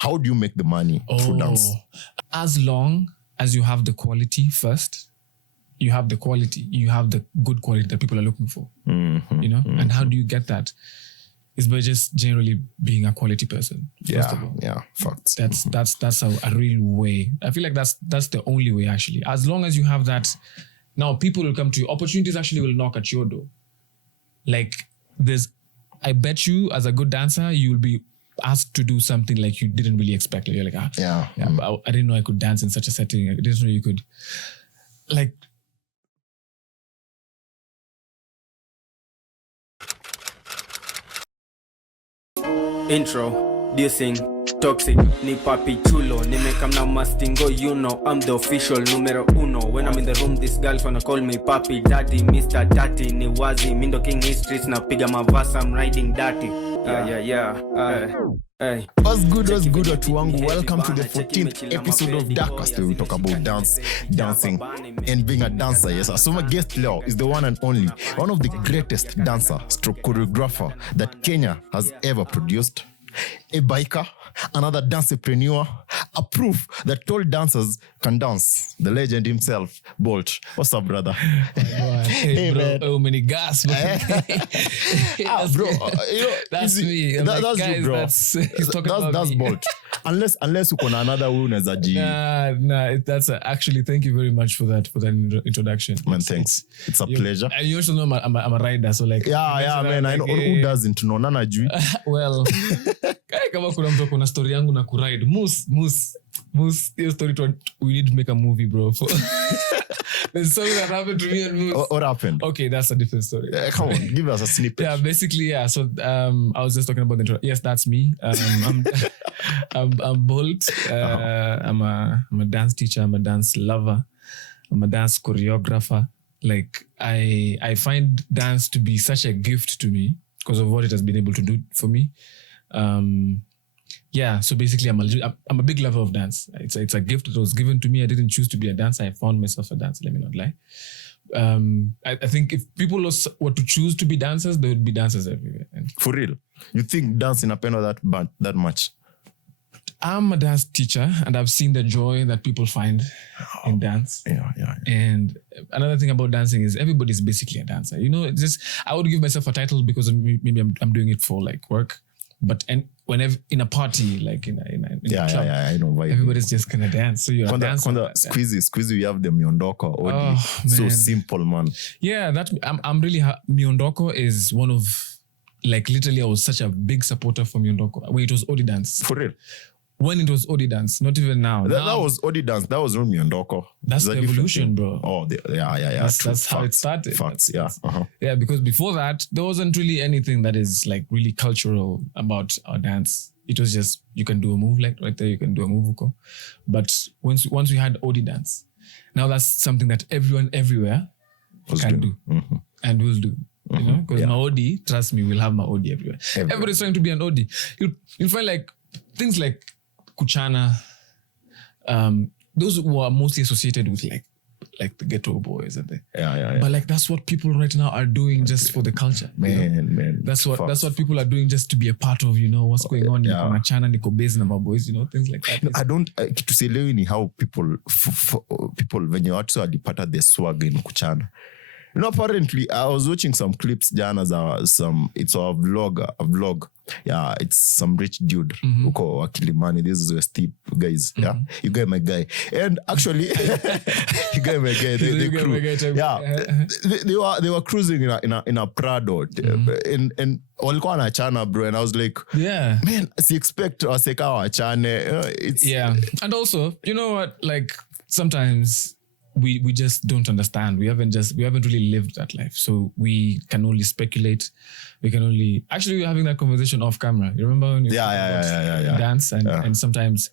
How do you make the money through dance? As long as you have the quality first, you have the good quality that people are looking for. Mm-hmm, you know? Mm-hmm. And how do you get that? Is by just generally being a quality person. First of all. Yeah, facts. That's a real way. I feel like that's the only way actually. As long as you have that, now people will come to you. Opportunities actually will knock at your door. Like I bet you as a good dancer, you will be asked to do something like you didn't really expect. Like you're like, I didn't know I could dance in such a setting. I didn't know you could. Like, intro, this thing, toxic, ni papi chulo, nimekam na mastingo, you know, I'm the official numero uno. When I'm in the room, these girls wanna call me papi, daddy, Mr. Daddy, ni wazi, mindo king streets, na piga mavasa, I'm riding dirty. Hey. What's good watu wangu? Welcome to the 14th episode of DAKAST, where we talk about dancing and being a dancer. Yes, so my guest Leo is the one and only, one of the greatest dancer stroke choreographer that Kenya has ever produced. A biker, another dancepreneur, a proof that tall dancers can dance. The legend himself, Bolt. What's up, brother? Hey bro, man. Oh many gas, man. Bro, that's me. That's guys, you, bro. That's Bolt. Unless you can another one as a G. Nah. That's actually. Thank you very much for that introduction. Man, thanks. It's a pleasure. And you also know I'm a rider, so like. Yeah, man. I know who doesn't know. Nana Jui. Well. Kama kuna mtu kuna story yangu na kuride Moose hiyo story we need to make a movie, bro. There's something that happened to me and Moose. What happened? Okay, that's a different story. Come on, give us a snippet. Yeah, basically, yeah. So I was just talking about the intro. Yes, that's me. I'm Bolt. I'm a dance teacher. I'm a dance lover. I'm a dance choreographer. Like I find dance to be such a gift to me because of what it has been able to do for me. So basically I'm a big lover of dance. It's a gift that was given to me. I didn't choose to be a dancer. I found myself a dancer, let me not lie. I think if people were to choose to be dancers, they would be dancers everywhere. And for real? You think dance in a pen that much? I'm a dance teacher and I've seen the joy that people find in dance. Yeah. And another thing about dancing is everybody's basically a dancer. You know, it's just, I would give myself a title because maybe I'm doing it for like work. But whenever in a party, like in a club, I know. Everybody's just gonna dance. So you're a dancer. Squeezy, we have the miondoko. So simple, man. Yeah, that I'm really miondoko is one of, like, literally I was such a big supporter for miondoko when it was Odi dance. For real. When it was Odi dance, not even now. That was Odi dance. That was miondoko. That's the evolution, bro. Oh, yeah. That's how it started. Facts, yeah. Uh-huh. Yeah, because before that, there wasn't really anything that is like really cultural about our dance. It was just, you can do a move like right there, you can do a move. But once we had Odi dance, now that's something that everyone everywhere can do and will do. You know, because my Odi, trust me, we'll have my Odi everywhere. Everybody's trying to be an Odi. You'll find like things like Kuchana, those who are mostly associated with like the ghetto boys and but like that's what people right now are doing just for the culture. Man. That's what people are doing just to be a part of, you know, what's going on. Kuchana, niko base na boys, you know, things like that. I don't to say ni how people when you also adipata the swag in Kuchana. You know, apparently, I was watching some clips, Jana, it's a vlog. Yeah, it's some rich dude. Uko Wakilimani. This is West Tip guys. Yeah, you got my guy. And actually, you got my guy. The crew. They were cruising in a Prado. And walikuwa wanachana, bro. And I was like, yeah, man, si expect waseka wachane. It's and also, you know what? Like sometimes. We just don't understand. We haven't really lived that life. So we can only speculate. We can only... Actually, we're having that conversation off camera. You remember when you dance and sometimes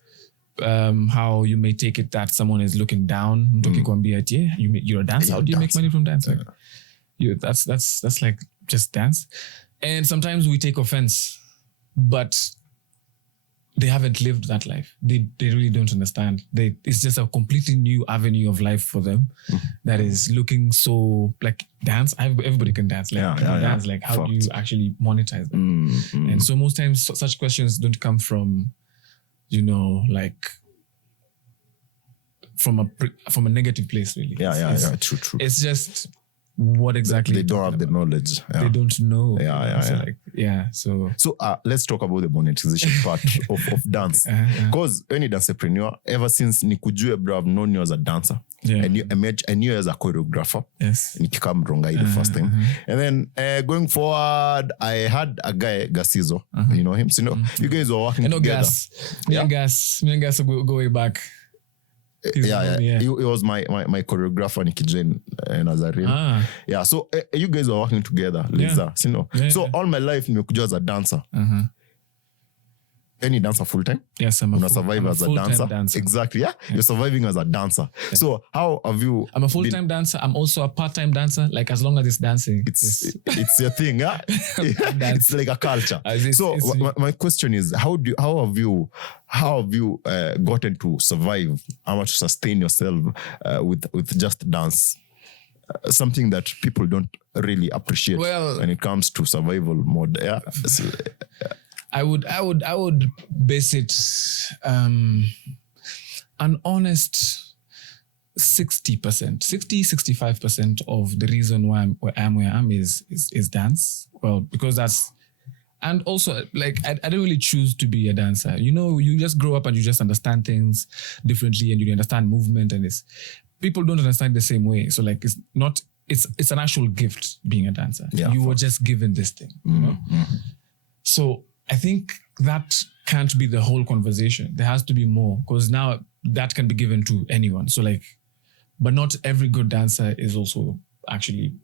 how you may take it that someone is looking down. You're a dancer. How do you make money from dance? Like, that's like just dance. And sometimes we take offense, but they haven't lived that life. They really don't understand. It's just a completely new avenue of life for them that is looking so like dance. Everybody can dance. Like dance. Like how do you actually monetize them? And so most times such questions don't come from you know, like from a negative place, really. Yeah. True. It's just what exactly they don't have the knowledge. Yeah. They don't know. So let's talk about the monetization part of dance. Because any dancepreneur, ever since nikujue, bro, I've known you as a dancer. Yeah. I knew you as a choreographer. Yes. Nikikam Rongai the first time. And then going forward, I had a guy, Gasizo. You know him? So, you guys were working together. Me and Gas go way back. He was my choreographer Nikijen Nazarene. Yeah, so you guys were working together, Lisa. So all my life nimekuja as a dancer. Any dancer full time? Yes, I'm a survive as a dancer. Exactly. Yeah, you're surviving as a dancer. Yeah. So how have you? I'm a full-time dancer. I'm also a part-time dancer. Like as long as it's dancing, it's your thing. Yeah, it's like a culture. My question is, how have you gotten to survive? How much to sustain yourself with just dance? Something that people don't really appreciate when it comes to survival mode. Yeah. I would base it an honest 65% of the reason why where I am is dance. Well, because that's, and also like I don't really choose to be a dancer. You know, you just grow up and you just understand things differently and you understand movement, and people don't understand the same way. So like it's an actual gift being a dancer. Yeah, you were just given this thing. You know? So I think that can't be the whole conversation. There has to be more, because now that can be given to anyone. So like, but not every good dancer is also actually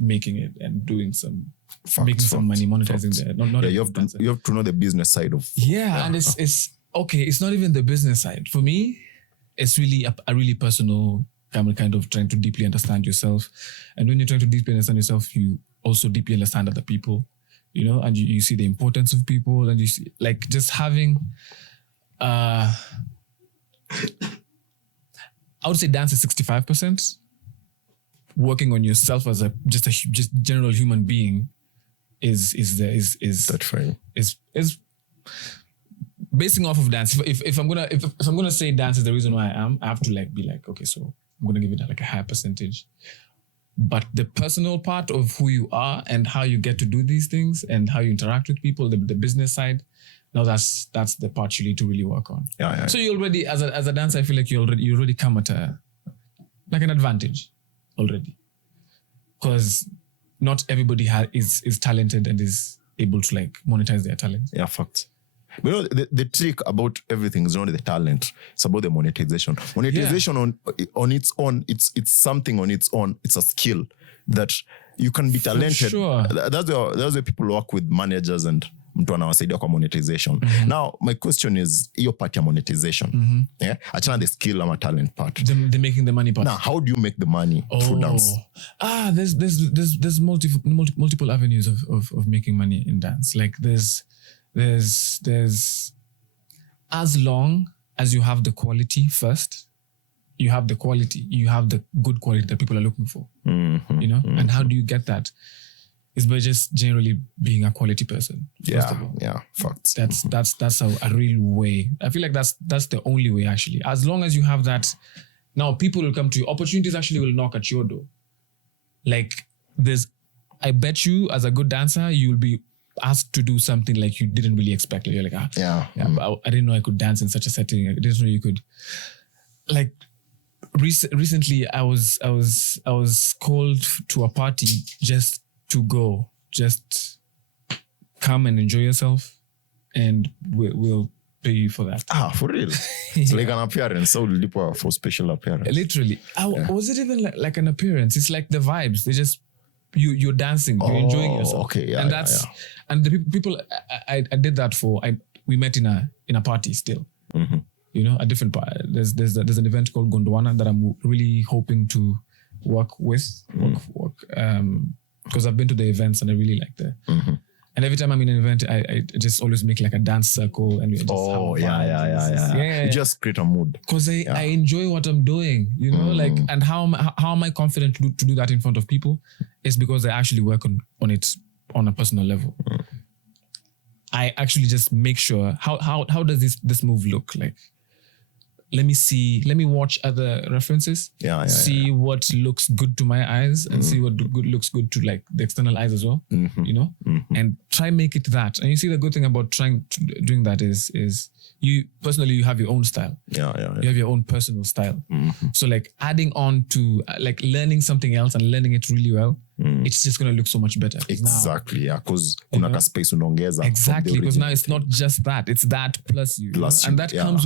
making it and doing some money, monetizing there. You have to know the business side of. Yeah, and it's okay. It's not even the business side for me. It's really a really personal kind of trying to deeply understand yourself, and when you're trying to deeply understand yourself, you also deeply understand other people. You know, and you see the importance of people, and you see like just having, I would say dance is 65%. Working on yourself as just general human being is that's fine. Is basing off of dance. If I'm gonna say dance is the reason why I have to like be like, okay, so I'm gonna give it like a higher percentage. But the personal part of who you are and how you get to do these things and how you interact with people, the business side, now that's the part you need to really work on. Yeah. So you already, as a dancer, I feel like you already come at an advantage already, because not everybody is talented and is able to like monetize their talent. Yeah, facts. But you know, the trick about everything is not the talent. It's about the monetization. Monetization on its own, it's something on its own. It's a skill that you can be talented. For sure. That's why people work with managers and mtu anawasaidia kwa monetization. Now, my question is, your part ya monetization. Yeah? Achana the skill ama talent part. The making the money part. Now, how do you make the money through dance? There's multiple avenues of making money in dance. Like there's as long as you have the quality first, you have the good quality that people are looking for. You know? And how do you get that? Is by just generally being a quality person. Yeah, facts. That's a real way. I feel like that's the only way actually. As long as you have that, now people will come to you. Opportunities actually will knock at your door. Like I bet you as a good dancer, you'll be asked to do something like you didn't really expect. Like you're like, but I didn't know I could dance in such a setting. I didn't know you could. Like recently, I was called to a party just to go, just come and enjoy yourself, and we'll pay you for that. For real? It's like an appearance. So for special appearance. Literally. Was it even like an appearance? It's like the vibes. They just you're dancing, you're enjoying yourself. Okay, and that's and the people I did that for. We met in a party still. You know, a different part. There's an event called Gondwana that I'm really hoping to work with. Because I've been to the events and I really like that. And every time I'm in an event, I just always make like a dance circle and we just You just create a mood. Because I enjoy what I'm doing, you know, like, and how am I confident to do that in front of people? It's because I actually work on it on a personal level. I actually just make sure how does this move look like? Let me watch other references. See what looks good to my eyes and see what looks good to like the external eyes as well. You know, and try make it that. And you see the good thing about doing that is you personally you have your own style. You have your own personal style. So like adding on to like learning something else and learning it really well, it's just gonna look so much better. Exactly, because kuna ka space unaongeza. Exactly, because now it's not just that; it's that plus you, and that comes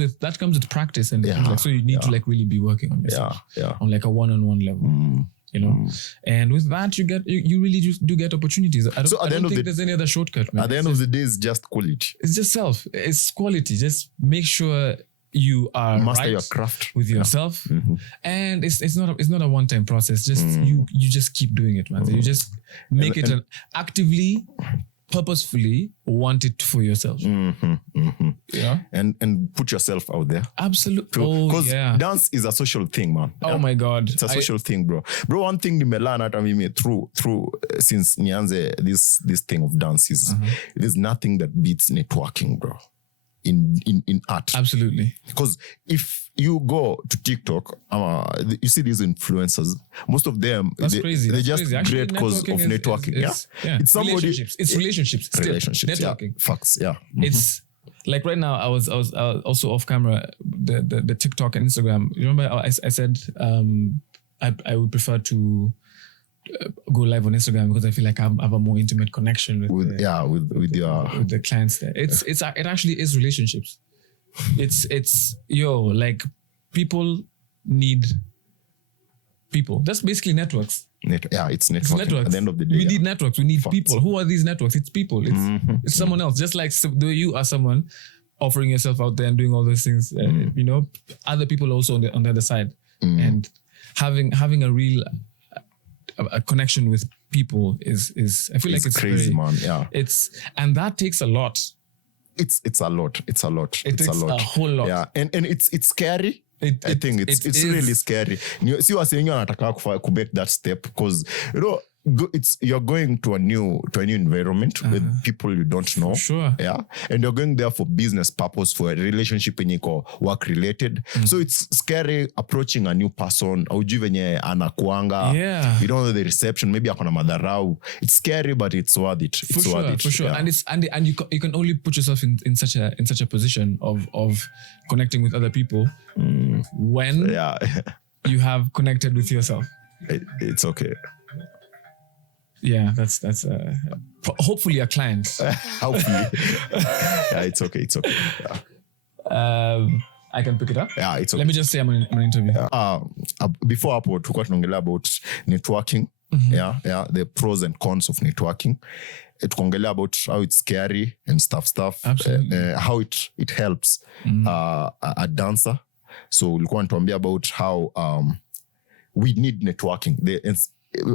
with practice and like, so you need to like really be working on yourself on like a one-on-one level. You know, and with that you really just do get opportunities. I don't think there's any other shortcut, man. At the end of the day, it's just quality. It's just self. It's quality. Just make sure you are master right your craft with yourself, and it's not a one-time process. Just you just keep doing it, man. So you just make it actively, purposefully want it for yourself. Yeah, and put yourself out there. Absolutely. Because dance is a social thing, man. Oh my God, it's a social thing, bro. One thing nimelearn hata mimi through since nianze this thing of dance is there's nothing that beats networking, bro. In art. Absolutely. Because if you go to TikTok, you see these influencers, most of them, they're just great because of networking. It's somebody. It's relationships. Relationships. Networking. Facts. It's like right now, I was also off camera, the TikTok and Instagram. You remember I said I would prefer to go live on Instagram because I feel like I have a more intimate connection with the clients there. It actually is relationships. It's like people need people. That's basically networks. It's networking. At the end of the day, we need networks. We need people. Who are these networks? It's people. It's someone else. Just like you are someone offering yourself out there and doing all those things. You know, other people also on the other side, and having a real a connection with people is I feel like it's crazy, man. And that takes a lot. It's a lot. It takes a whole lot. Yeah, and it's scary. I think it's really scary. See what saying, anataka to make that step because you know you're going to a new environment with people you don't know. For sure. Yeah. And you're going there for business purpose, for a relationship work related. So it's scary approaching a new person. Aujui venye anakuanga. Yeah. You don't know the reception. Maybe akona madharau. It's scary, but it's worth it. For sure. Yeah. And you can only put yourself in such a position of connecting with other people when you have connected with yourself. It's okay. Yeah, that's hopefully a client. Hopefully. Yeah, it's okay. Yeah. I can pick it up. Yeah, it's okay. Let me just say I'm on an interview. Before hapo tulikuwa tunaongelea about networking. The pros and cons of networking. Tukaongelea about how it's scary and stuff. Absolutely. How it helps a dancer. So ulikuwa natuambia about how we need networking.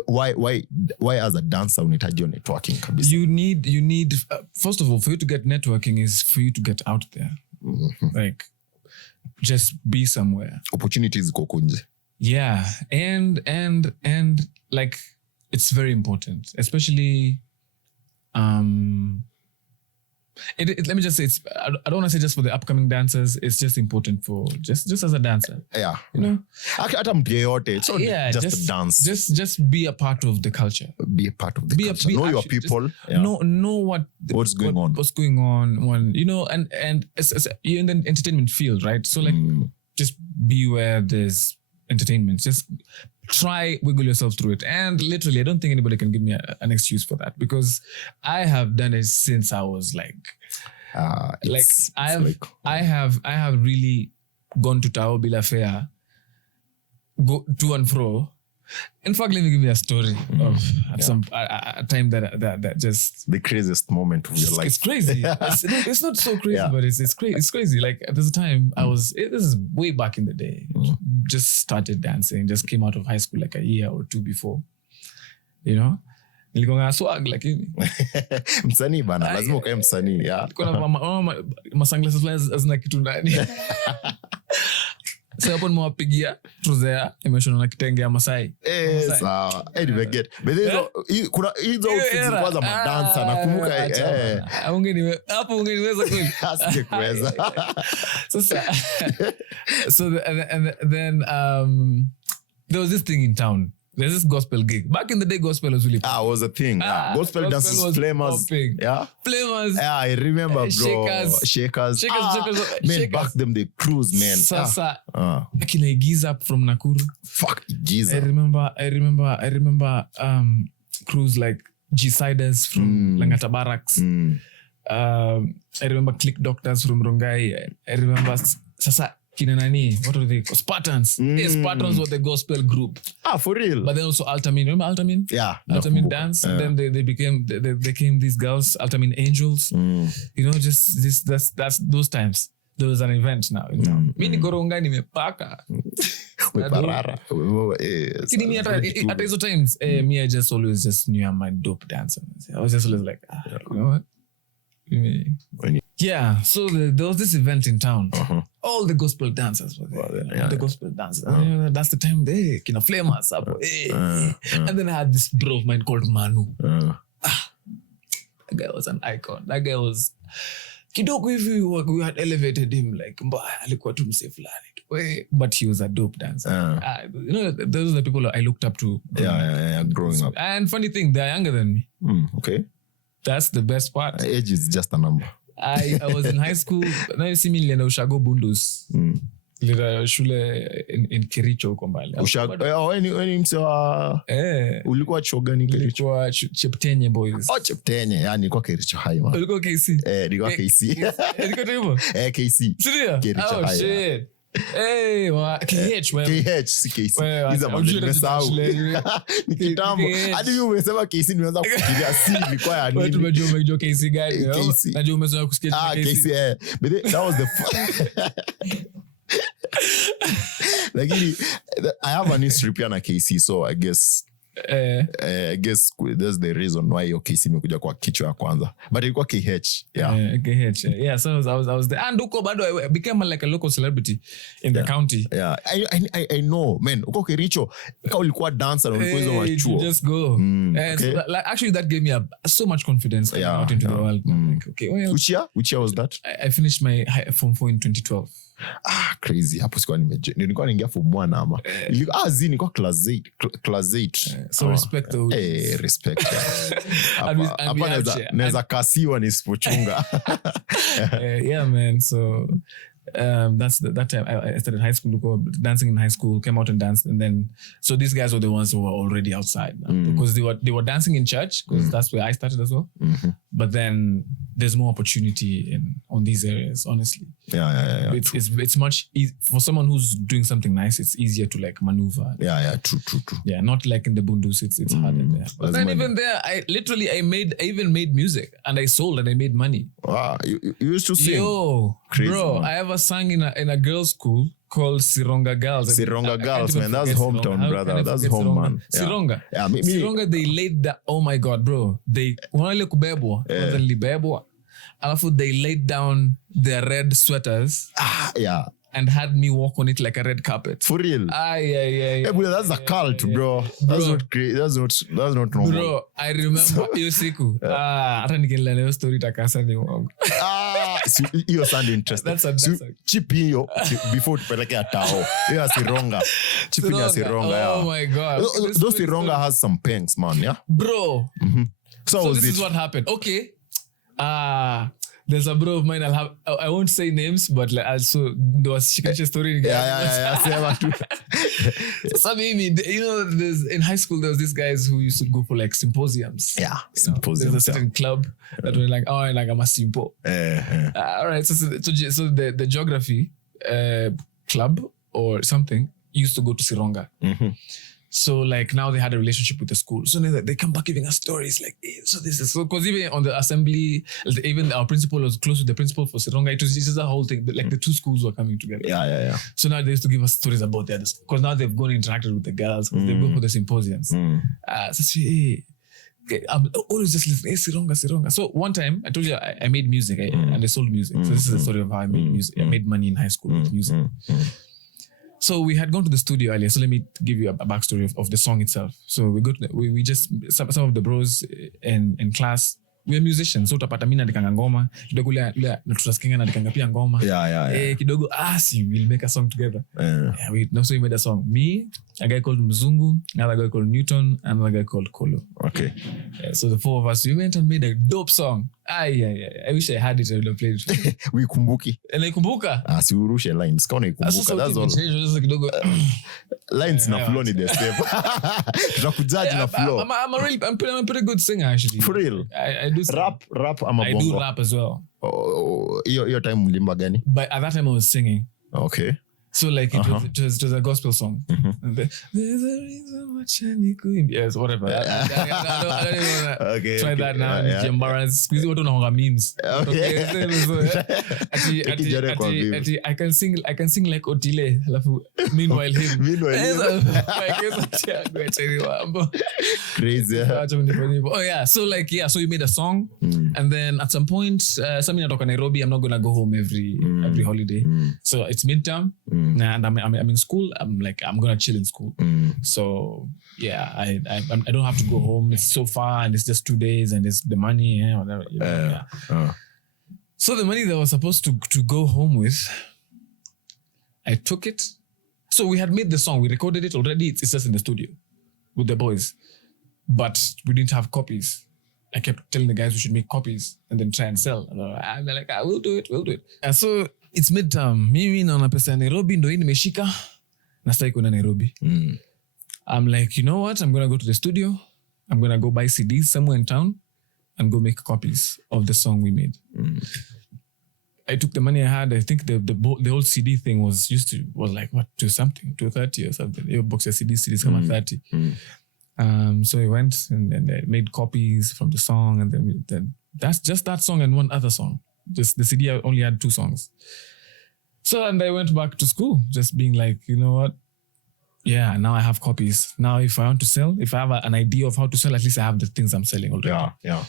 Why as a dancer unahitaji networking kabisa? You need first of all, for you to get networking is for you to get out there. Like just be somewhere. Opportunities go kunje. Yeah, and like it's very important, especially let me just say I don't want to say just for the upcoming dancers. It's just important for just as a dancer. Yeah, you know. Hata mtu yeyote, it's not just a dance. Just be a part of the culture. Be a part of the culture. Know your people. Know what's going on. What's going on when you know, and you're in the entertainment field, right? So like, just be where there's entertainment. Just try wiggle yourself through it. And literally, I don't think anybody can give me an excuse for that because I have done it since I was like I have really gone to Tao Bila Fair, go to and fro. In fact, let me give you a story of a time that just the craziest moment of your life. It's crazy. It's not so crazy, but it's crazy. It's crazy. Like there's a time this is way back in the day. Just started dancing. Just came out of high school like a year or two before. You know, nilikuwa swag lakini msanii bana, lazima ukae msanii. Yeah. Kuna masunglasses azina kitu ndani. So hapo nimewapigia truzea imeshona na kitenge ya Masai. Sawa. Anyway, get. But kuna hizo outfits zilikuwa za madansa nakumbuka hapo ungeniweza kweli. Asingeweza. So and then there was this thing in town. There's this gospel gig. Back in the day, gospel was really popular. Was a thing. Gospel dances, flamers. Yeah. Flamers. Yeah, I remember, bro. Shakers. Man, back them the cruise, man. Sasa. Akina Giza from Nakuru. Fuck Giza. I remember crews like G-Siders from Langata Barracks. I remember Click Doctors from Rongai. I remember Sasa kina nani, what are they called? Spartans. Spartans were the gospel group. For real. But then also Altamin. Remember Altamin? Yeah. Altamin dance. And then they became these girls, Altamin Angels. You know, just that's those times. There was an event now. Mimi koronga nimepaka. Weparara. Kini mi at those times, me I just always just knew I'm a dope dancer. I was just always like, you know what? Yeah, so there was this event in town. All the gospel dancers were there. The gospel dancers. That's the time they kina flamers up. And then I had this bro of mine called Manu. That guy was an icon. That guy was kidogo hivi we had elevated him like mbaya alikuwa tu mse fulani. But he was a dope dancer. You know, those are the people I looked up to. Growing up. And funny thing, they're younger than me. Okay. That's the best part. Age is just a number. I was in high school. Now you see me nilienda Ushago Bundus. Lila shule in Kericho huko mbali. Ushago. Weni mse wa ulikuwa chuo gani Kericho? Ulikuwa Cheptenye boys. Cheptenye. Yani kwa Kericho high man. Ulikuwa KC? Nilikuwa KC. Ulikuwa hivyo? KC. Serious? Kericho high. Shit. KH wewe. KH si KC. Hizo mambo nimesahau. Ni kitambo. Hadi mimi umesema KC nimeanza kufikiria si ilikuwa ya nini. Wewe umejua KC gani? Najua umezoea kusikia KC. But that was the lakini I have an history pia na KC, so I guess that's the reason why your KC imekuja kwa kichwa ya kwanza, but ilikuwa KH. KH. Yeah, so I was there, and uko bado I became like a local celebrity in the county. I know, man. Uko Kericho kama ulikuwa dancer na ulikuwa hizo machuo, just go. So actually that gave me so much confidence out into the world. Like, okay, well, which year was that? I finished my Form 4 in 2012. Crazy. Hapo sikuwa nilikuwa naingia form 1 ama nilikuwa class 8. So respect though. Respect. Hapa naweza kasiwa nisipochunga. Yeah man, so that's that time I started high school, dancing in high school, came out and danced, and then so these guys were the ones who were already outside because they were dancing in church because that's where I started as well. But then there's more opportunity on these areas, honestly. It's much for someone who's doing something nice. It's easier to like maneuver. True. Yeah, not like in the Bundus. It's harder there. But then even there, I even made music, and I sold and I made money. Wow, you used to sing. Yo, crazy, bro, man. I ever sang in a girls' school called Sironga Girls. Sironga Girls, man. That's hometown, brother. That's home, Sironga? man. Sironga. Yeah, Sironga, they laid that. Oh my God, bro. They wanale kubebwa. Libebwa. Alafu they laid down their red sweaters. Yeah. And had me walk on it like a red carpet. For real? Yeah. That's a cult, bro. That's not great. That's not normal. Bro, I remember hiyo siku. Hata nikiendelea hiyo story takasa ni wangu. Hiyo sound interesting. That's a chip hiyo before tupeleke tao. Hiyo Sironga. Chip ya Sironga, yeah. Oh my God. Those Sironga has some pangs, man, yeah? Bro. So this is what happened. Okay. There's a bro of mine. I won't say names, but like also there was shikisha story. Yeah. So maybe you know, in high school there was these guys who used to go for like symposiums. Yeah, symposiums. There's a certain club that were like, oh, like I'm a simpo. All right, so the geography club or something used to go to Sironga. So like now they had a relationship with the school. So they come back giving us stories like, hey, so this is so, because even on the assembly, even our principal was close to the principal for Sironga. It was just a whole thing. Like the two schools were coming together. Yeah. So now they used to give us stories about the others because now they've gone and interacted with the girls because they go for the symposiums. So she, I'm always just listening, hey, Sironga. So one time I told you I made music and I sold music. So this is the story of how I made music. I made money in high school with music. So we had gone to the studio earlier. So let me give you a backstory of the song itself. So we just some of the bros in class. We are musicians, so utapata mimi naandika ngoma kidogo ile tutasikia naandika pia ngoma kidogo we'll make a song together. We made a song, me, a guy called Mzungu, another guy called Newton, and another guy called Kolo. Okay. So the four of us, we went and made a dope song. I wish I had it. I would have played it. We kumbuki. And I kumbuka. Si urushe lines. Kaona ikumbuka. That's all. Lines na flow ni the same. Tunakujaji na flow. I'm a pretty good singer actually. For real. I do rap ama bongo. I do rap as well. Your time mlimba gani? But at that time I was singing. Okay. So like it was a gospel song. There's a reason why yes, whatever. I don't even want to try that now. It's embarrassing. Squeeze what on memes. Okay. I can sing like Otile. Meanwhile him. Crazy. Oh yeah. So so we made a song, and then at some point, something I Nairobi. I'm not gonna go home every holiday. So it's midterm. And I'm in school. I'm gonna chill in school. So yeah, I don't have to go home. It's so far, and it's just 2 days, and it's the money, whatever. So the money that I was supposed to go home with, I took it. So we had made the song. We recorded it already. It's just in the studio with the boys, but we didn't have copies. I kept telling the guys we should make copies and then try and sell. And they're like, we'll do it. And so it's midterm. Mimi naona pesa ya Nairobi ndo hii nimeshika. Nastaki kwenda Nairobi. I'm like, you know what? I'm going to go to the studio. I'm going to go buy CDs somewhere in town and go make copies of the song we made. I took the money I had. I think the whole CD thing was like what, 230 or something. Your box of CDs come at 30. So I went and I made copies from the song, and then that's just that song and one other song. Just the CD only had 2 songs. So and I went back to school, just being like, you know what? Yeah, now I have copies. Now if I want to sell, if I have an idea of how to sell, at least I have the things I'm selling already. Yeah.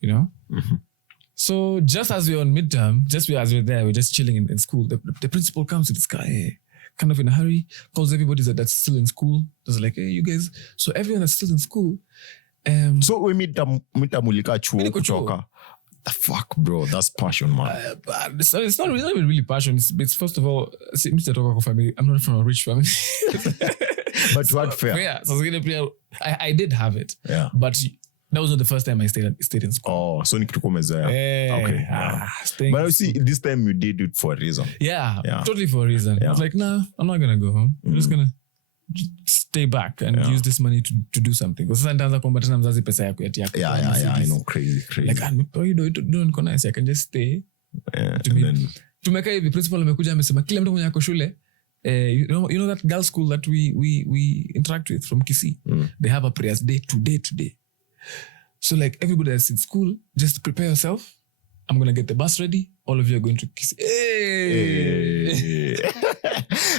You know? So just as we're on midterm, just as we're there, we're just chilling in school. The principal comes to this guy, kind of in a hurry, calls everybody that's still in school. There's like, hey, you guys. So everyone that's still in school. So we meet mulika chuo kutoka. The fuck, bro? That's passion, man. It's not really passion. It's first of all, Mr. family. I'm not from a rich family. But what fair? So I did have it. Yeah. But that was not the first time I stayed in school. Oh, so nikituko mezoea. Okay. But you see, this time you did it for a reason. Yeah. Totally for a reason. I was like, nah, I'm not going to go home. I'm just going to stay back and use this money to do something. Because sometimes kuomba mzazi pesa yako eti yako. Yeah, I know, crazy. Like, don't connect. I can just stay. Tumeka hivi principal amekuja amesema kila mtu mwenye ako shule, you know that girl school that we interact with from Kisii, they have a prayers day today. So like everybody that's in school, just prepare yourself. I'm going to get the bus ready. All of you are going to kiss. Hey.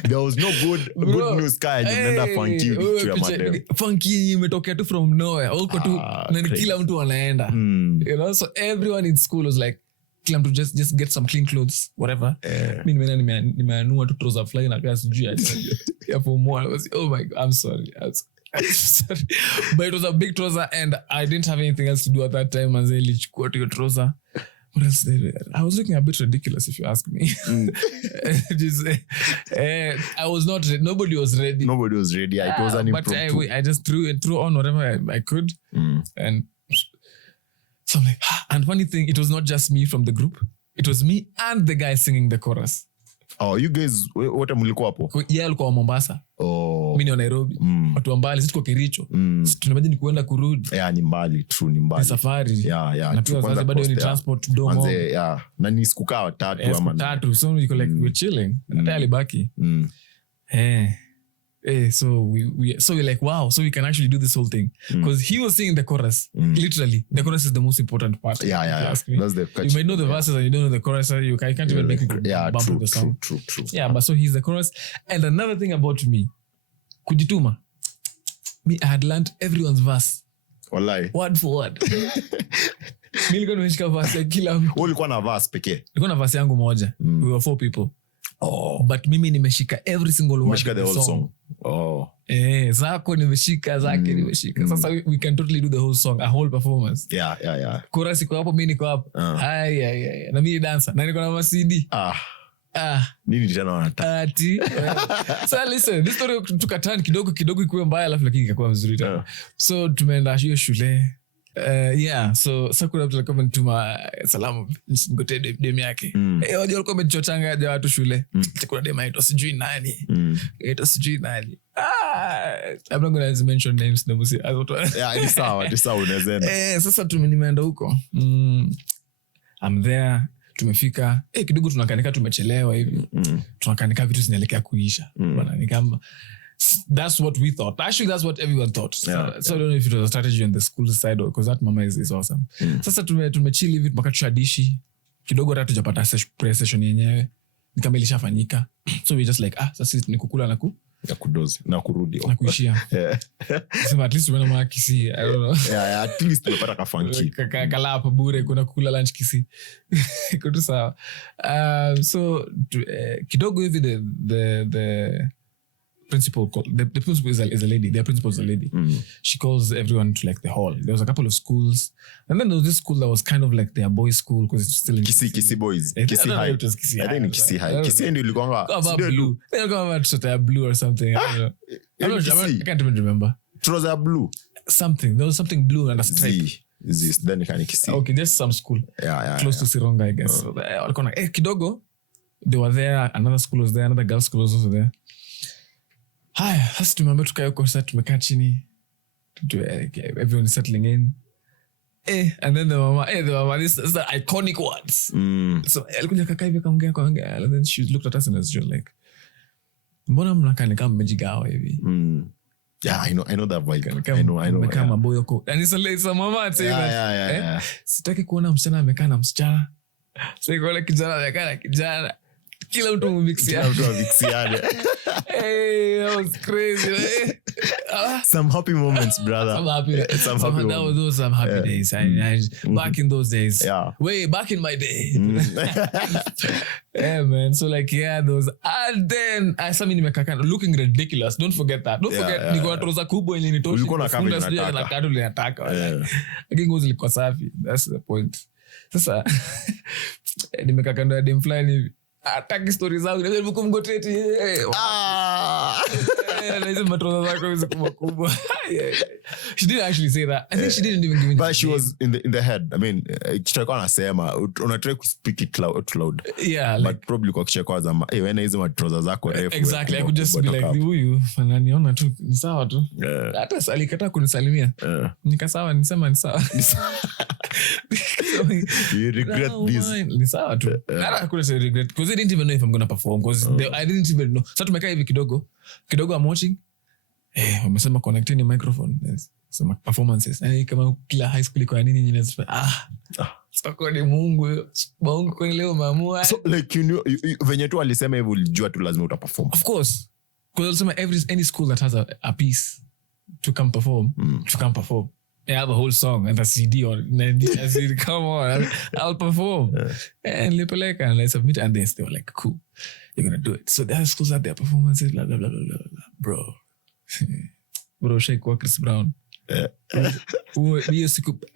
There was no good news guy. Nenda funky to your madam. Funky imetokea tu from nowhere. Huko tu na kila mtu wanaenda. You know, so everyone in school was like, kila mtu just get some clean clothes, whatever. Mimi nimeanua tu trouser fly na kasi juu ya for more. I was, oh my God, I'm sorry. Sorry. But it was a big trouser and I didn't have anything else to do at that time. Manze nilichukua tu trouser. What else did I was looking a bit ridiculous if you ask me. I was not ready. Nobody was ready. It was an impromptu. But I just threw on whatever I could. And so I'm like, and funny thing, it was not just me from the group. It was me and the guy singing the chorus. Oh, you guys, wote mlikuwa hapo? Yeah, alikuwa wa Mombasa. Oh. Mimi ni wa Nairobi. Watu wa mbali, sisi tuko Kericho. Tunabidi ni kuenda kurudi. Yeah, ni mbali, true, ni mbali. Ni safari. Yeah. Na pia wazazi bado ni transport domo. Manze, yeah. Na ni siku kaa 3 ama 3. So you like we're chilling. Hata alibaki. So we're like, wow, so we can actually do this whole thing. Because he was singing the chorus. Literally, the chorus is the most important part. Yeah. That's the you might know the verses and you don't know the chorus. You can't even make it bump with the song. True. Yeah, but so he's the chorus. And another thing about me, kujituma. I had learned everyone's verse. Wallahi. Word for word. Nilikuwa nimeshika verse ya kila mtu. Ulikuwa na verse pekee? Nilikuwa na verse yangu moja. We were 4 people. But mimi nimeshika every single word Umeshika the whole song. Zako nimeshika, zake nimeshika. Sasa we can totally do the whole song, a whole performance. Yeah. Chorus iko hapo, mimi niko hapo. Na mimi dancer. Na niko na ma-CD. Nini tena wanataka? So listen, this story tukatani kidogo ikuwe mbaya alafu lakini ikakuwa mzuri tena. So tumeenda hiyo shule. So sakura mtu alikuwa amenituma salamu ngote dem yake. Wajua walikuwa wamechochanga ja watu shule. Kuna dem aitwa sijui nani. I'm not going to mention names na musi. Ni sawa unaweza. Sasa nimeenda huko. I'm there. Tumefika kidogo tunakanika tumechelewa hivi. Tunakanika vitu zinaelekea kuisha. Bwana ni kama that's what we thought. Actually, that's what everyone thought. So I don't know if it was a strategy on the school side or because that mama is awesome. Sasa tumechill hivi mpaka dishi. Kidogo hata tujapata pre-session yenyewe. Ni kama ilishafanyika. So we just like sasa ni kukula na kudozi na kurudi na kuishia. Sema at least tumeona Kisii. I don't know. At least tumepata kafanki. Kala hapo bure kuna kukula lunch Kisii. Kutu sawa. So kidogo hivi the principal the principal is a lady. Their principal is a lady. She calls everyone to like the hall. There was a couple of schools, and then there was this school that was kind of like their boys' school because it's still in Kisii boys. Kisii High. I think Kisii High. Kisii ndio ilikuwa blue. They were about to blue or something. I don't know. I can't even remember. Trouser blue. Something. There was something blue and a stripe. Then can Kisii. Okay, just some school. Close to Sironga, I guess. So walikuwa kidogo. They were there. Another school was there. Another girls' school was also there. Haya, sasa tumeambia tukae huko, sasa tumekaa chini. Everyone is settling in. And then the mama, this is the iconic words. So alikuja kaka hivi kaongea, and then she looked at us and was just like, mbona mnakani kama mmejigawa hivi? Yeah, I know that vibe. I know. Kama boyo ko. And it's a mama saying that. Sitaki kuona msichana amekaa na msichana. Sitaki kuona kijana amekaa na kijana. Kila mtu mmixiane. Hey, that was crazy. Some happy moments, brother. Some happy moments. Those some happy days. Back in those days. Yeah. Way back in my day. Yeah, man. So like, those. And then, sami nimekaka looking ridiculous. Don't forget that. Don't forget, niko na trouser kubwa ile nitoshi. Ulikuwa na kama unataka. Na kadu ile nataka. Lakini ngozi ilikuwa safi. That's the point. Sasa, nimekaka ndo ya dem fulani ataki stories zangu na mko mgoteti na hizo matroza zako hizo kubwa. She didn't actually say that. I think she didn't even give me but she was in the head. I mean, kitaka anasema una try to speak it loud. Yeah, but probably kwa kicheko za wewe hizo matroza zako refu. Exactly. I could just be like huyu ananiona tu ni sawa tu. Hata alikata kunisalimia. Nikasawa nisema ni sawa. You regret this. Ni sawa tu. I couldn't regret because I didn't even know if I'm going to perform because I didn't even know. Sasa tumekaa hivi kidogo I'm watching. Wamesema connect ni microphone. Sema performances. Yani kama kila high school iko nini nyingine sasa ni Mungu kwa leo maamua. So like you know venye tu alisema hivyo ulijua tu lazima utaperform. Of course. Because any school that has a piece to come perform, I have a whole song and a CD or I said, come on, I'll perform. And Lipeleka, and I submit, and they were like, cool, you're gonna do it. So the schools had their performances, blah, blah, blah, blah, blah. Bro, shake Chris Brown.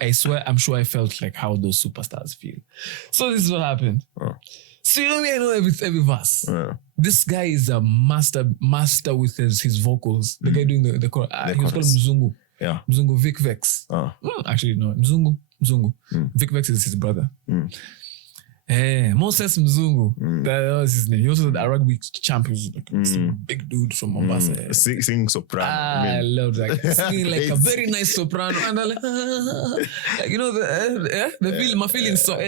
I swear, I'm sure I felt like how those superstars feel. So this is what happened. So you know me, I know every verse. This guy is a master with his vocals. The guy doing the chorus. He was called Mzungu. Yeah. Mzungu Vic Vex. Actually, no. Mzungu. Vic Vex is his brother. Moses Mzungu. That was his name. He also a rugby champ. He was like some big dude from Mombasa. Singing soprano. I love that guy. Singing like a very nice soprano. And I'm like, you know, my feelings so,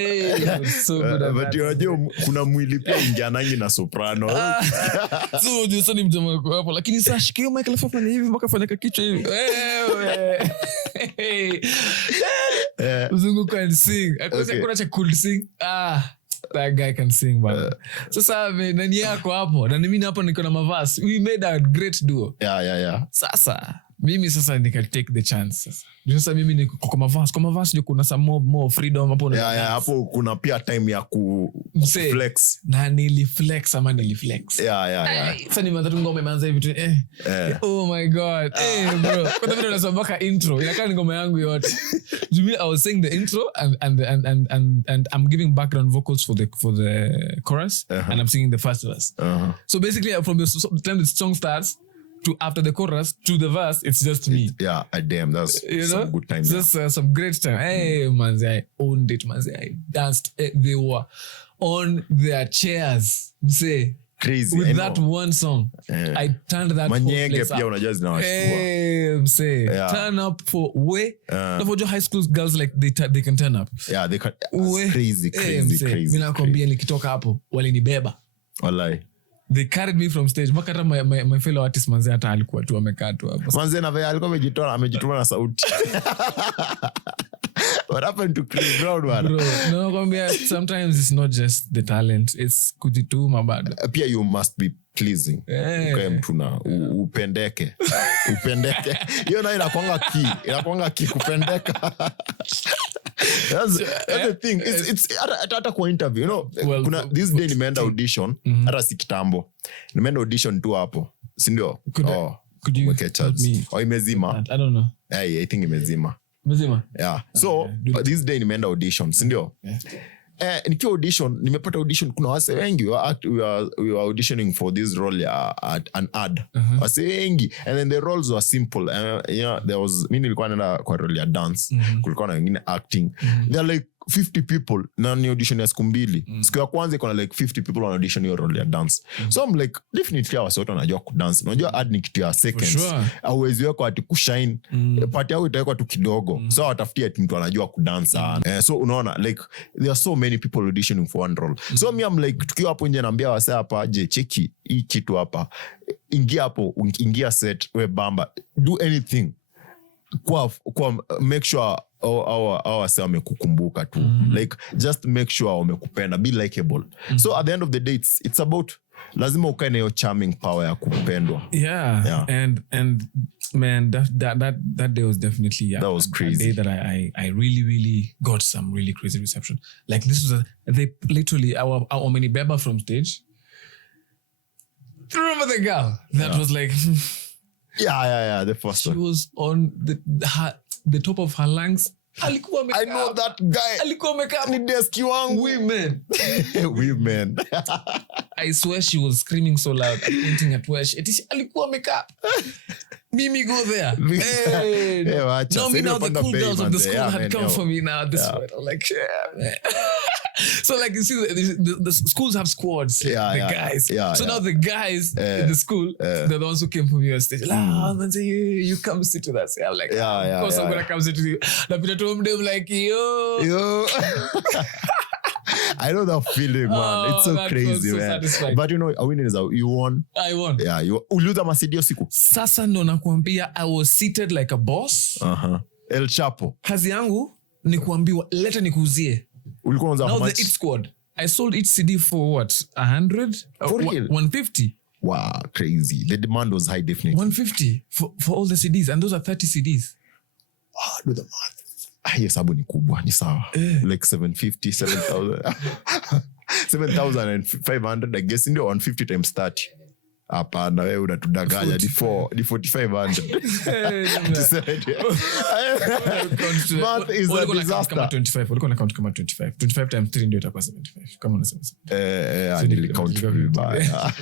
so good at but that. Kuna mwili pia ingianangi na soprano. So, just ni mjamaa wako hapo. Lakini sasa shikio Michael Fafanya hivi mpaka fanya kichwa hivi. Mzungu can sing. Akosa kuna cha cool sing. That guy can sing, man. Sasa nani yako hapo? Na mimi hapo niko na mavasi. We made a great duo. Yeah. Sasa mimi sasa nika take the chance sasa. Sasa mimi ni kwa mavasi ndio kuna some more freedom hapo na hapo kuna pia time ya ku flex. Na niliflex ama niliflex. Sasa nimeanza tu ngoma imeanza hivi tu oh my god. Bro. Kwa sababu nasomaka intro. Inakaa ngoma yangu yote. I was saying the intro and I'm giving background vocals for the chorus and I'm singing the first verse. So basically from the time the song starts to after the chorus to the verse, it's just me. Damn, that's some good time. Just some great time. Hey, manzi, I owned it, manzi. I danced. They were on their chairs. Say crazy with that one song. I turned that place up. Turn up for way. No, for your high school girls like they can turn up. Yeah, they can. Crazy. Mina kwambia nikitoka hapo walinibeba. Wallahi. They carried me from stage. Makata my fellow artist manze hata alikuwa tu amekaa tu hapo. Manze na vile alikuwa amejitoa na sauti. What happened to Chris Brown man? Bro, no kwambia sometimes it's not just the talent, it's kujituma bado. Pia you must be pleasing. Ukae mtu na upendeke. Hiyo nayo inakuanga ki kupendeka. That's the thing. It's hata kwa interview, you know. Well, kuna this day nimeenda audition, hata si kitambo. Nimeenda audition tu hapo. Si ndio? Could you help me? Imezima. I don't know. I think imezima. Mzima? Yeah. So this day nimeenda audition, si ndio? Nikiwa audition, nimepata audition kuna wase wengi. We were auditioning for this role an ad. Wase wengi. And then the roles were simple. There was, mimi nilikuwa naenda kwa role ya dance. Kulikuwa na wengine acting. There are like 50 people na ni audition ya siku mbili. Siku ya kwanza iko na like 50 people on audition hiyo role ya dance. So I'm like, definitely wase wote wanajua kudance. Unajua ad ni kitu ya seconds. Hauwezi weko ati kushine. Part yao itawekwa tu kidogo. So watafutia ati mtu anajua kudance. So unaona like there are so many people auditioning for one role. So me I'm like tukiwa hapo nje naambia wase hapa je cheki hii kitu hapa. Ingia hapo, ingia set, we bamba. Do anything. Kwa make sure our say wamekukumbuka tu. Like just make sure wamekupenda, be likable. So at the end of the day it's about lazima ukae na hiyo charming power ya kupendwa. Yeah. And man that day was definitely that was crazy. A day that I really got some really crazy reception. Like this was they literally our mini beba from stage. Remember the girl that was like the first she one. was on the top of her lungs. I know that guy. Alikuwa amekaa ni deski wangu. Women. I swear she was screaming so loud, pointing at where alikuwa amekaa. Mimi go there. No, me now the cool girls of the school had come for me now. This one. I'm like, man. So like you see the schools have squads, guys. So now the guys in the school, they're the ones who came for me on stage. You come sit with us. I'm like, of course I'm gonna come sit with you. Na pita to them like yo. I know that feeling, man. It's so crazy, so man. Satisfying. But you know, a winning is you won. I won. Yeah, you uliuza Masidio siku. Sasa ndo nakuambia I was seated like a boss. El Chapo. Kazi yangu ni kuambiwa leta nikuuzie. Ulikuwa unauza how much? Now the It Squad. I sold each CD for what? 100? For real? 150. Wow, crazy. The demand was high, definitely. 150 for all the CDs, and those are 30 CDs. Do the math. Yes, abu ni kubwa, ni sawa. Like 750, 7,000. 7,500, I guess. Ndio 150 times 30. Hapana, wewe unatudanganya ni 4,500. Math is a disaster. 25. Walikuwa na count kama 25. 25 times 3 ndio itakuwa 75. Kama unasema. Nili count vibaya.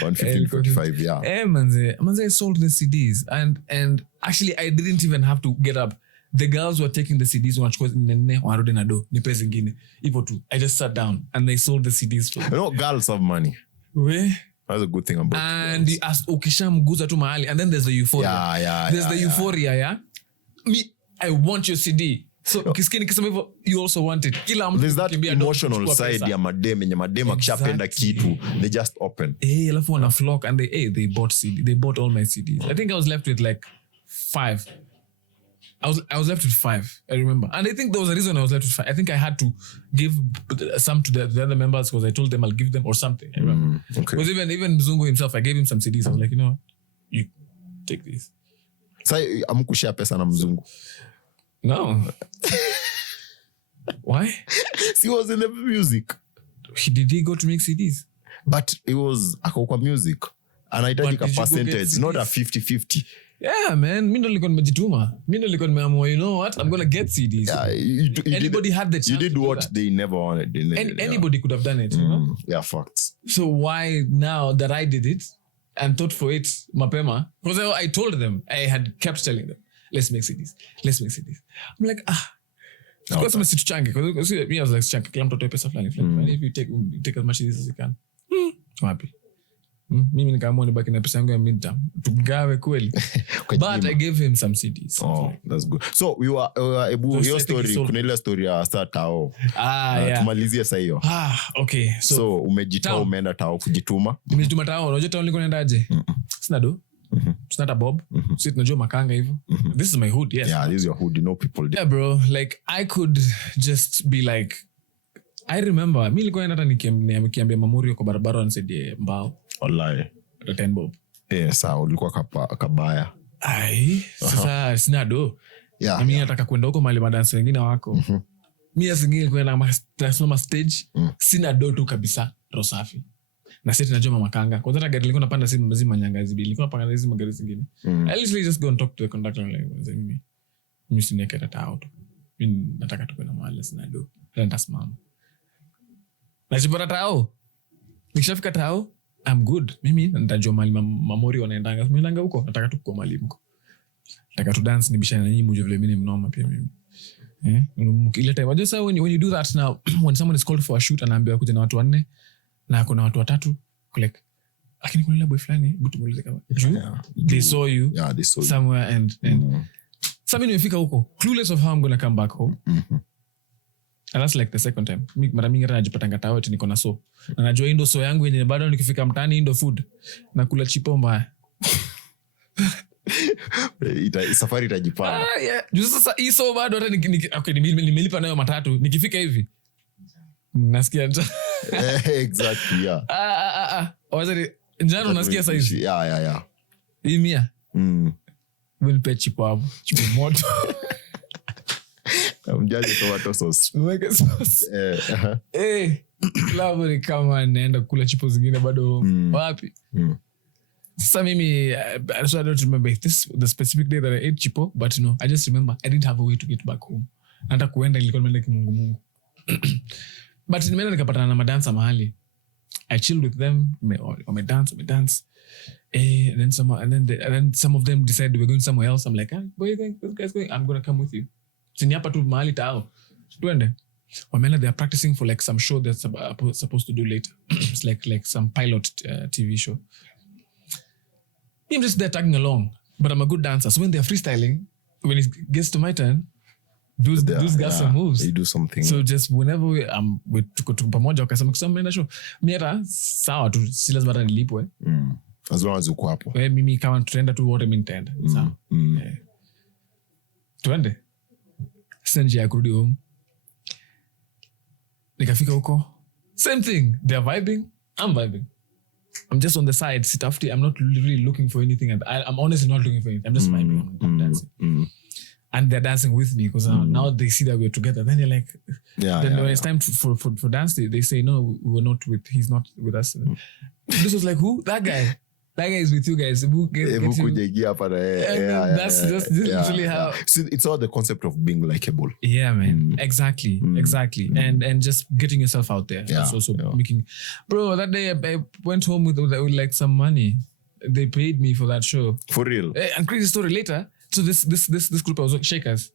150, yeah. Manze, I sold the CDs and actually I didn't even have to get up. The girls were taking the CDs wanachukua nene warudi na do nipe zingine hivyo tu. I just sat down and they sold the CDs for me. You know, girls have money. That's a good thing about and ukishamguza tu mahali and then there's the euphoria. There's the euphoria, Me, I want your CD. So ukisikia nikisema hivyo you also want it. Kila mtu there's that emotional side ya madem yenye madem akishapenda kitu they just open. Alafu wana flock and they bought CD. They bought all my CDs. I think I was left with like 5. I was left with 5, I remember. And I think there was a reason I was left with 5. I think I had to give some to the other members because I told them I'll give them or something. I remember. Okay. Because even Mzungu himself, I gave him some CDs. I was like, you know what? You take these. Sasa amkushare pesa na mzungu. No. Why? He was in the music. Did he go to make CDs? But it was kwa music. Anahitaji ka percentage, not a 50-50. Yeah, man. Mimi ndo nilikuwa nimejituma. Mimi ndo nilikuwa nimeamua, you know what? I'm going to get CDs. Yeah, anybody had the chance. You did what they never wanted. Anybody could have done it, you know? Yeah, facts. So why now that I did it and thought for it mapema? Because I told them, I had kept telling them, let's make CDs. I'm like, because I'm situ change. Because me I was like, change. Kila mtoto pesa fulani. If you take as much as you can. Happy. Mimi nikaamua nibaki na pesa yangu ya midterm tugawe kweli. But I gave him some CDs. Oh, that's good. So we were your story kuna ile story ya start tao. Yeah. Tumalizie sasa hiyo. Okay. So umejitao umeenda tao kujituma. Nimejituma tao. Unajua tao nilikuwa naendaje? Sina do. It's not a bob. Sisi tunajua makanga hivyo. This is my hood, yes. Yeah, this is your hood. You know people. Yeah, bro. Like I could just be like, I remember mimi nilikuwa hata nikiambia Mamurio kwa barabara anisaidie mbao. Wallahi. 10 bob. Sasa ulikuwa kabaya. Sasa sina do. Yeah. Mimi nataka kwenda huko mahali madansa wengine wako. Mimi asingine kwenda na stage. Sina do tu kabisa. Rosafi. Na sisi tunajua mama kanga. Kwa sababu gari liko napanda simu mzima nyangazi bili. Nilikuwa napanga hizo magari zingine. I literally just go and talk to the conductor like mimi sineke tata out. Mimi nataka tu kwenda mahali sina do. Nitasimama. Najipata tao. Nikishafika tao, I'm good. Mimi nitajua mali Mamori wanaendanga. Mimi naenda huko, nataka tu kwa mali mko. Nataka tu dance nibishane na nyinyi mjue vile mimi ni mnoma pia mimi. Ile time just when you do that now when someone is called for a shoot anaambiwa kuja na watu 4 na kuna watu 3 like lakini kuna ile boy fulani butu muulize kama they saw you somewhere and sasa mimi nimefika huko clueless of how I'm going to come back home. And that's like the second time. Mara mingi hata najipata ngata wote niko na so. Na najua indo so yangu yenye bado nikifika mtaani indo food. Na kula chipo mbaya. Safari itajipanga. Yeah. Juu sasa iso bado hata okay nimelipa nayo matatu. Nikifika hivi. Nasikia njaa. Exactly, yeah. Wazari njano nasikia sasa hivi. Yeah. Hii mia. Winipe chipo hapo. Chipo moto. Mjaje tomato sauce. Mweke sauce. Labda kama naenda kula chipo zingine bado wapi. Sasa mimi so I don't remember the specific day that I ate chipo, but you know, I just remember I didn't have a way to get back home. Hata kuenda ilikuwa nimeenda kimungu. But nimeenda nikapatana na madansa mahali. I chilled with them, we dance. And then some of them decided we're going somewhere else. I'm like, where are you going? This guy's going. I'm going to come with you. Sini hapa tu mahali tao. Tuende. Wamena they are practicing for like some show that's supposed to do later. It's like some pilot TV show. I'm just there tagging along, but I'm a good dancer. So when they're freestyling, when it gets to my turn, those guys some moves. They do something. So just whenever we tuko pamoja wakasema kusema show. Mira sawa tu si lazima hata nilipwe. As long as uko hapo. Mimi kama tutaenda tu wote mimi nitaenda. Sawa. Tuende. Send ya kurudi home. Nikafika huko. Same thing. They're vibing. I'm vibing. I'm just on the side. Sitafti. I'm not really looking for anything. I'm honestly not looking for anything. I'm just vibing. I'm dancing. And they're dancing with me because now they see that we're together. Then you're like, when it's time for dance, they say, no, he's not with us. This was like, who? That guy. That guy is with you guys. That's literally how. See, it's all the concept of being likable. Yeah, man. Exactly. And just getting yourself out there. That's also making. Bro, that day I went home with like some money. They paid me for that show. For real. And crazy story later. So this group was Shakers.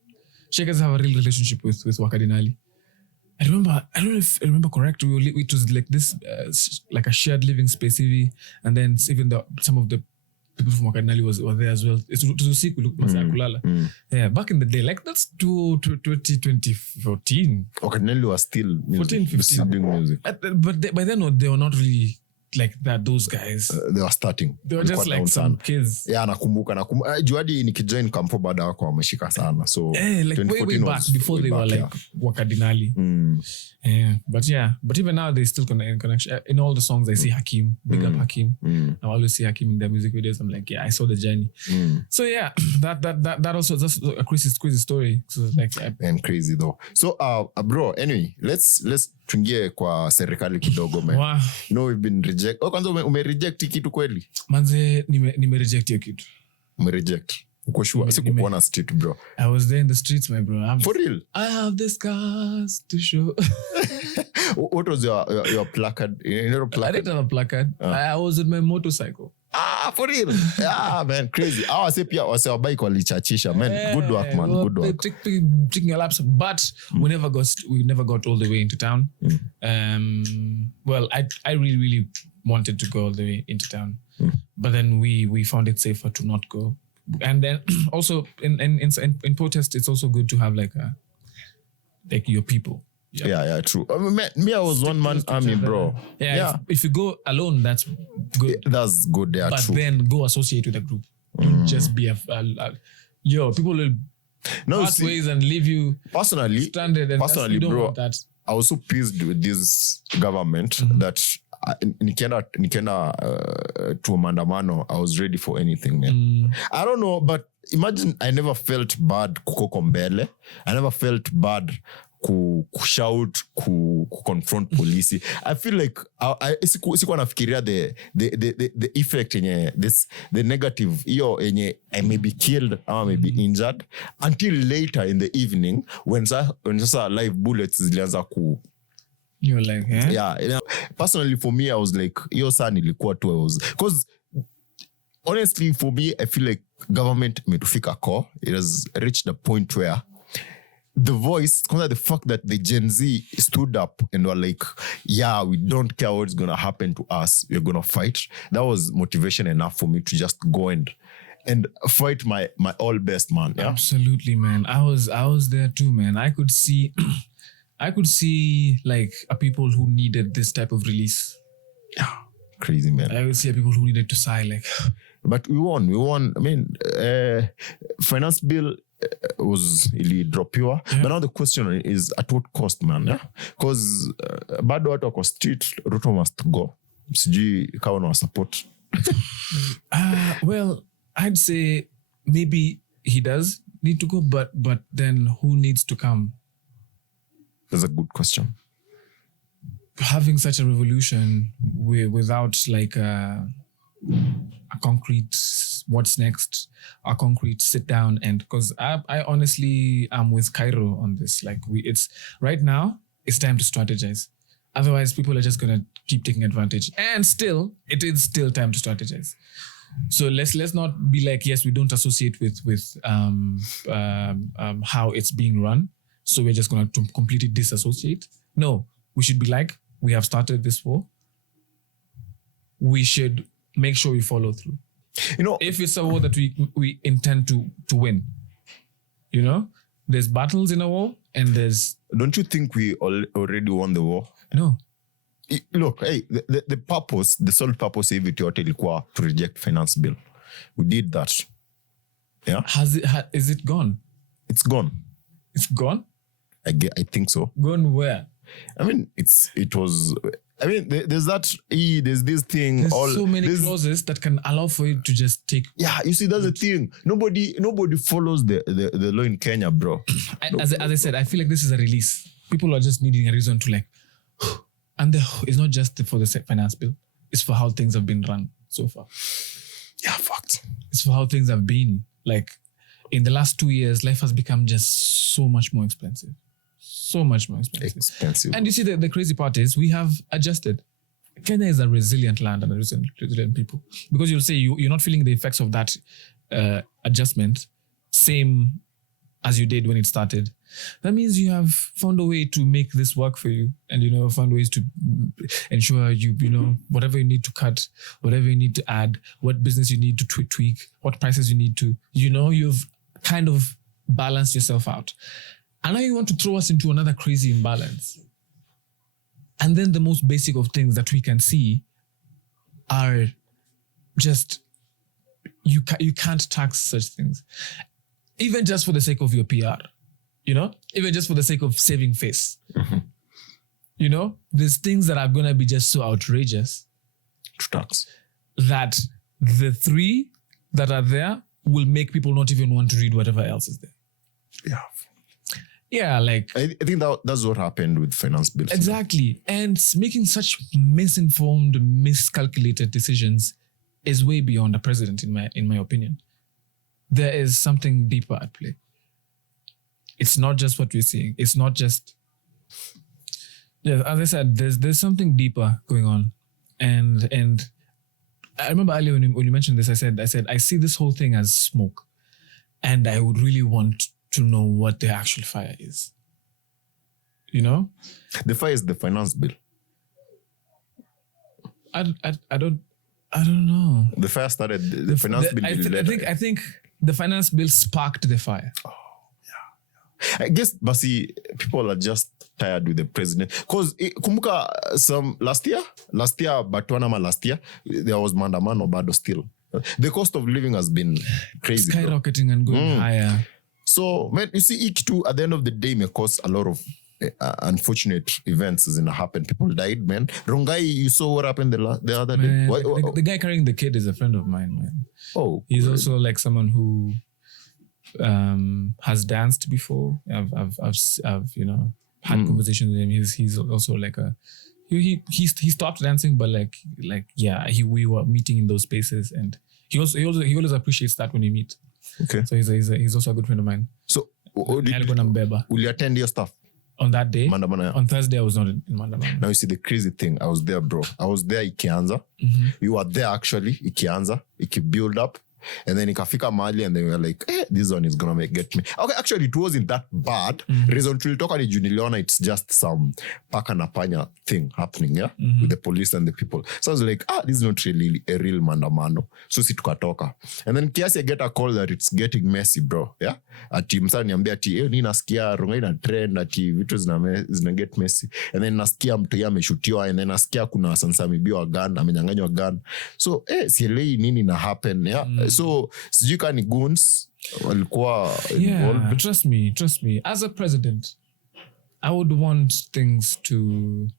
Shakers have a real relationship with Wakadinali. I don't know if I remember correctly. It was like this, like a shared living space, and then even some of the people from Wakadinali were there as well. It was a sequel. Yeah, back in the day, like that's 2014. Wakadinali was still 14, 15 doing music, but by then they were not really like that, those guys, they were starting. they were just like some kids. Yeah, nakumbuka. Juadi nikijoin kampo baada wako wameshika sana. So like way back before they were like wakadinali. But even now they still in connection. In all the songs I see Hakim, big up Hakim. I always see Hakim in their music videos. I'm like, I saw the journey. So yeah, that also, that's a crazy story. So like, and crazy though. So bro, anyway, let's tuingie kwa serikali kidogo man. Wow. We've been reject. Kwanza umereject kitu kweli? Manze nime-reject hiyo kitu. Umereject. Uko sure? Sikukuona street bro. I was there in the streets, my bro. For real? I have the scars to show. What was your placard? I didn't have a placard. I was with my motorcycle. For real? Man, crazy. I say pia wase bike walichachisha, man. Good work, man. Good work. Taking a lapse, but we never got all the way into town. Well, I really wanted to go all the way into town, but then we found it safer to not go. And then also in protest, it's also good to have like your people. Yeah, true. Me, I was one man army, bro. Yeah. If you go alone, that's good. That's good. Yeah, but true. then go associate with a group. Don't just be people will pass ways and leave you stranded. And you don't want that. I was so pissed with this government that nikienda to maandamano, I was ready for anything, man. I don't know, but imagine I never felt bad kukoko mbele. I never felt bad kushout, confront police. I feel like sikuwa nafikiria the effect yenye the negative hiyo yenye I may be killed or may be injured until later in the evening when sasa live bullets zilianza ku. You're like, yeah. Personally for me, I was like, yo saa nilikuwa tu, I was, because honestly for me, I feel like government imetufika core. It has reached a point where the voice, the fact that the Gen Z stood up and were like, yeah, we don't care what's going to happen to us. We're going to fight. That was motivation enough for me to just go and fight my all best, man. Yeah? Absolutely, man. I was there too, man. I could see like a people who needed this type of release. Yeah, crazy, man. I would see people who needed to sigh like. But we won. I mean, finance bill was really dropiwa. Yeah. But now the question is at what cost, man? Yeah, because bado watu wako street, Ruto must go. Sijui kawa na support. Well, I'd say maybe he does need to go, but then who needs to come? That's a good question. Having such a revolution without like a concrete what's next, a concrete sit down, and because I honestly am with Cairo on this. Like it's right now, it's time to strategize. Otherwise, people are just gonna keep taking advantage. And still, it is still time to strategize. So let's not be like, yes, we don't associate with how it's being run. So we're just going to completely disassociate. No, we should be like, we have started this war. We should make sure we follow through. If it's a war that we intend to win, there's battles in a war and there's... Don't you think we already won the war? No. Look, hey, the purpose, the sole purpose of it ilikuwa to reject finance bill. We did that. Yeah. Is it gone? It's gone. It's gone? I think so. Gone where? I mean, there's this thing. There's so many clauses that can allow for it to just take. Yeah, you see, that's the thing. Nobody follows the law in Kenya, bro. As I said, I feel like this is a release. People are just needing a reason to like, and it's not just for the finance bill. It's for how things have been run so far. Yeah, fact. It's for how things have been. Like in the last 2 years, life has become just so much more expensive. So much more expensive. And you see, the crazy part is we have adjusted. Kenya is a resilient land and a resilient people. Because you'll say you're not feeling the effects of that adjustment same as you did when it started. That means you have found a way to make this work for you, and found ways to ensure whatever you need to cut, whatever you need to add, what business you need to tweak, what prices you need to, you've kind of balanced yourself out. And now you want to throw us into another crazy imbalance. And then the most basic of things that we can see are just, you can't tax such things. Even just for the sake of your PR, even just for the sake of saving face. There's things that are going to be just so outrageous to tax that the three that are there will make people not even want to read whatever else is there. Yeah. Yeah, like... I think that's what happened with finance bills. Exactly. And making such misinformed, miscalculated decisions is way beyond a president, in my opinion. There is something deeper at play. It's not just what we're seeing. It's not just... Yeah, as I said, there's something deeper going on. And I remember earlier when you mentioned this, I said, I see this whole thing as smoke. And I would really want to know what the actual fire is. The fire is the finance bill. I don't know. The fire started, the finance bill. I think the finance bill sparked the fire. Oh, yeah. I guess, Basi, people are just tired with the president. Because, kumbuka, last year, there was mandamano bado still. The cost of living has been crazy. Skyrocketing and going higher. So, man, you see, each two, at the end of the day, may cause a lot of unfortunate events as in happen. People died, man. Rongai, you saw what happened the other day. The guy carrying the kid is a friend of mine, man. Oh, he's also like someone who has danced before. I've had conversations with him. He's also like he stopped dancing, but we were meeting in those spaces, and he always appreciates that when you meet. Okay. So he's also a good friend of mine. So will you attend your stuff? On that day, Mandamana. On Thursday, I was not in Mandamana. Now you see the crazy thing. I was there, bro. I was there ikianza. Mm-hmm. You were there actually ikianza. Iki build up. And then ikafika mahali and they were like, this one is gonna get me. Okay, actually it wasn't that bad. Mm-hmm. Reason tulitoka ni juniliona, it's just some paka na panya thing happening, yeah? Mm-hmm. With the police and the people. So I was like, this is not really a real mandamano. So si tukatoka. And then kiasi I get a call that it's getting messy, bro. Yeah? Ati msa niambia ati, ni nasikia runga ina trend, ati vitu zina get messy. And then nasikia mtu ya ameshutiwa, and then nasikia kuna sansamibiwa gun, amenyanganywa gun. So, sielei nini na happen, yeah? So, sijui kani goons walikuwa involved. But trust me. As a president, I would want things to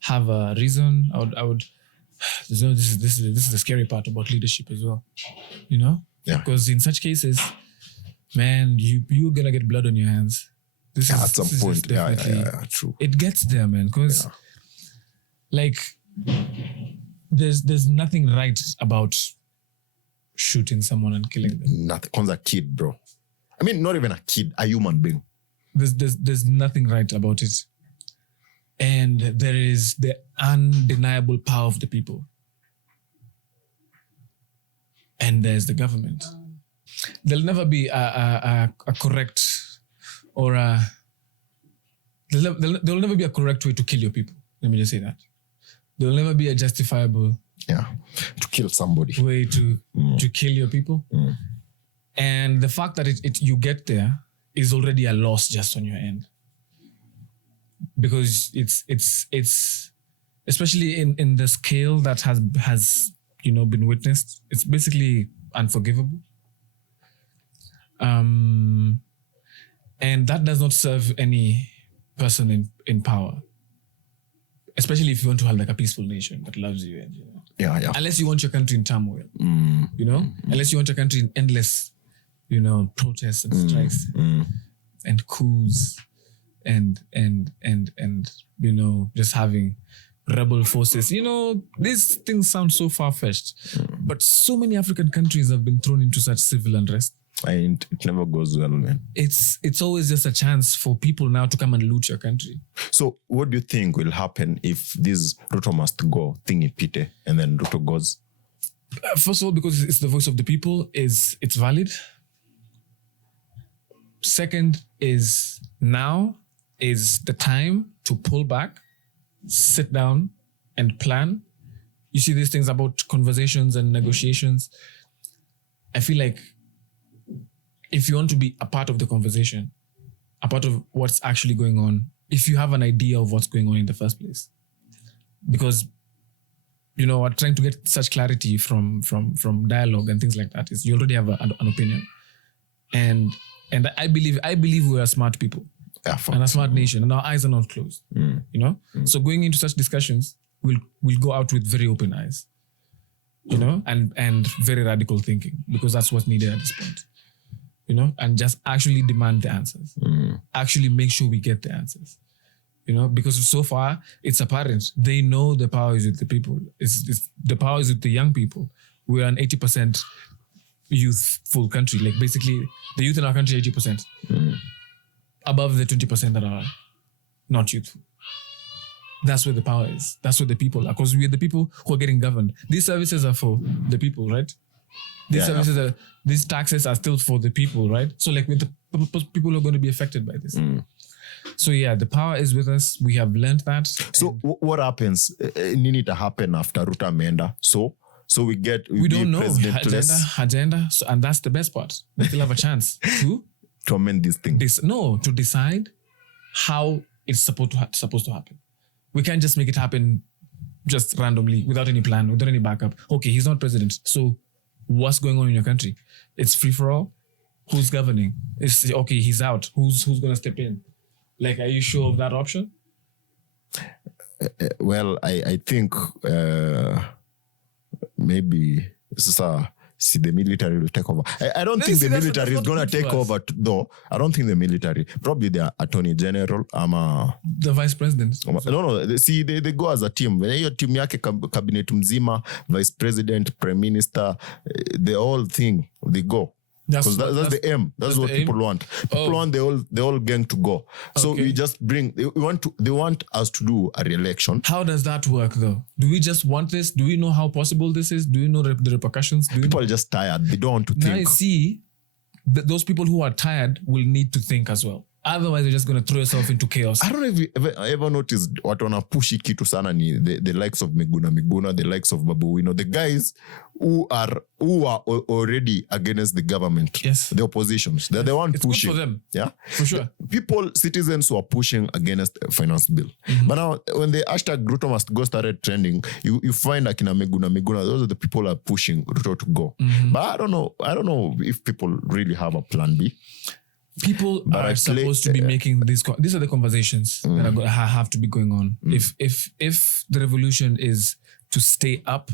have a reason. I would. This is the scary part about leadership as well. Yeah. Because in such cases, man, you're gonna get blood on your hands. At some point, yeah, true. It gets there, man. Because, there's nothing right about shooting someone and killing them. Nothing. Kwanza kid, bro. I mean, not even a kid, a human being. There's nothing right about it. And there is the undeniable power of the people. And there's the government. There'll never be a correct or there'll never be a correct way to kill your people. Let me just say that. There'll never be a justifiable to kill somebody way to kill your people. And the fact that you get there is already a loss just on your end, because it's especially in the scale that has been witnessed, it's basically unforgivable. And that does not serve any person in power, especially if you want to have like a peaceful nation that loves you. And, unless you want your country in turmoil, unless you want your country in endless, protests and strikes and coups and just having rebel forces. These things sound so far-fetched, but so many African countries have been thrown into such civil unrest. And it never goes well, man. It's always just a chance for people now to come and loot your country. So what do you think will happen if this Ruto must go thingy pite and then Ruto goes? First of all, because it's the voice of the people, it's valid. Second is now is the time to pull back, sit down and plan. You see these things about conversations and negotiations. I feel like if you want to be a part of the conversation, a part of what's actually going on, if you have an idea of what's going on in the first place, because you know, are trying to get such clarity from dialogue and things like that is you already have an opinion. And I believe we are smart people. Yeah, and a smart nation, and our eyes are not closed. You know? So going into such discussions, we'll go out with very open eyes. You know, and very radical thinking, because that's what's needed at this point. You know, and just actually demand the answers. Actually make sure we get the answers. You know, because so far it's apparent they know the power is with the people. It's the power is with the young people. We're an 80% youthful country. Like basically, the youth in our country 80%, above the 20% that are not youthful. That's where the power is. That's where the people are, because we're the people who are getting governed. These services are for the people, right? These taxes are still for the people, right? So like with the people who are going to be affected by this. So yeah, the power is with us. We have learned that. So what happens? Nini to happen after Ruto amenda? So we don't know agenda. So, and that's the best part. We still have a chance to amend this thing. To decide how it's supposed to happen. We can't just make it happen just randomly without any plan, without any backup. Okay, he's not president. So what's going on in your country? It's free for all. Who's governing? It's okay, he's out. Who's going to step in? Like, are you sure of that option? Well, I think maybe the military will take over. I don't think the military is going to take over, though. I don't think the military. Probably the attorney general. The vice president. No. See, they go as a team. When your team yake cabinet mzima, vice president, prime minister, the whole thing, they go. Because that's the aim. That's what people want. People want the whole gang to go. So we just they want us to do a re-election. How does that work though? Do we just want this? Do we know how possible this is? Do we know the repercussions? People are just tired. They don't want to think. Now you see, those people who are tired will need to think as well. Otherwise, they're just going to throw yourself into chaos. I don't know if you ever noticed what on a pushy kitu sana ni the likes of Miguna, the likes of Babu Wino, the guys who are already against the government. Yes. The oppositions. They're the one it's pushing. Good for them. Yeah. For sure. Citizens who are pushing against a finance bill. But now when the hashtag Ruto must go started trending, you find like in a Miguna, those are the people who are pushing Ruto to go. But I don't know if people really have a plan B. People are supposed to be making these are the conversations that are going to have to be going on. If the revolution is to stay up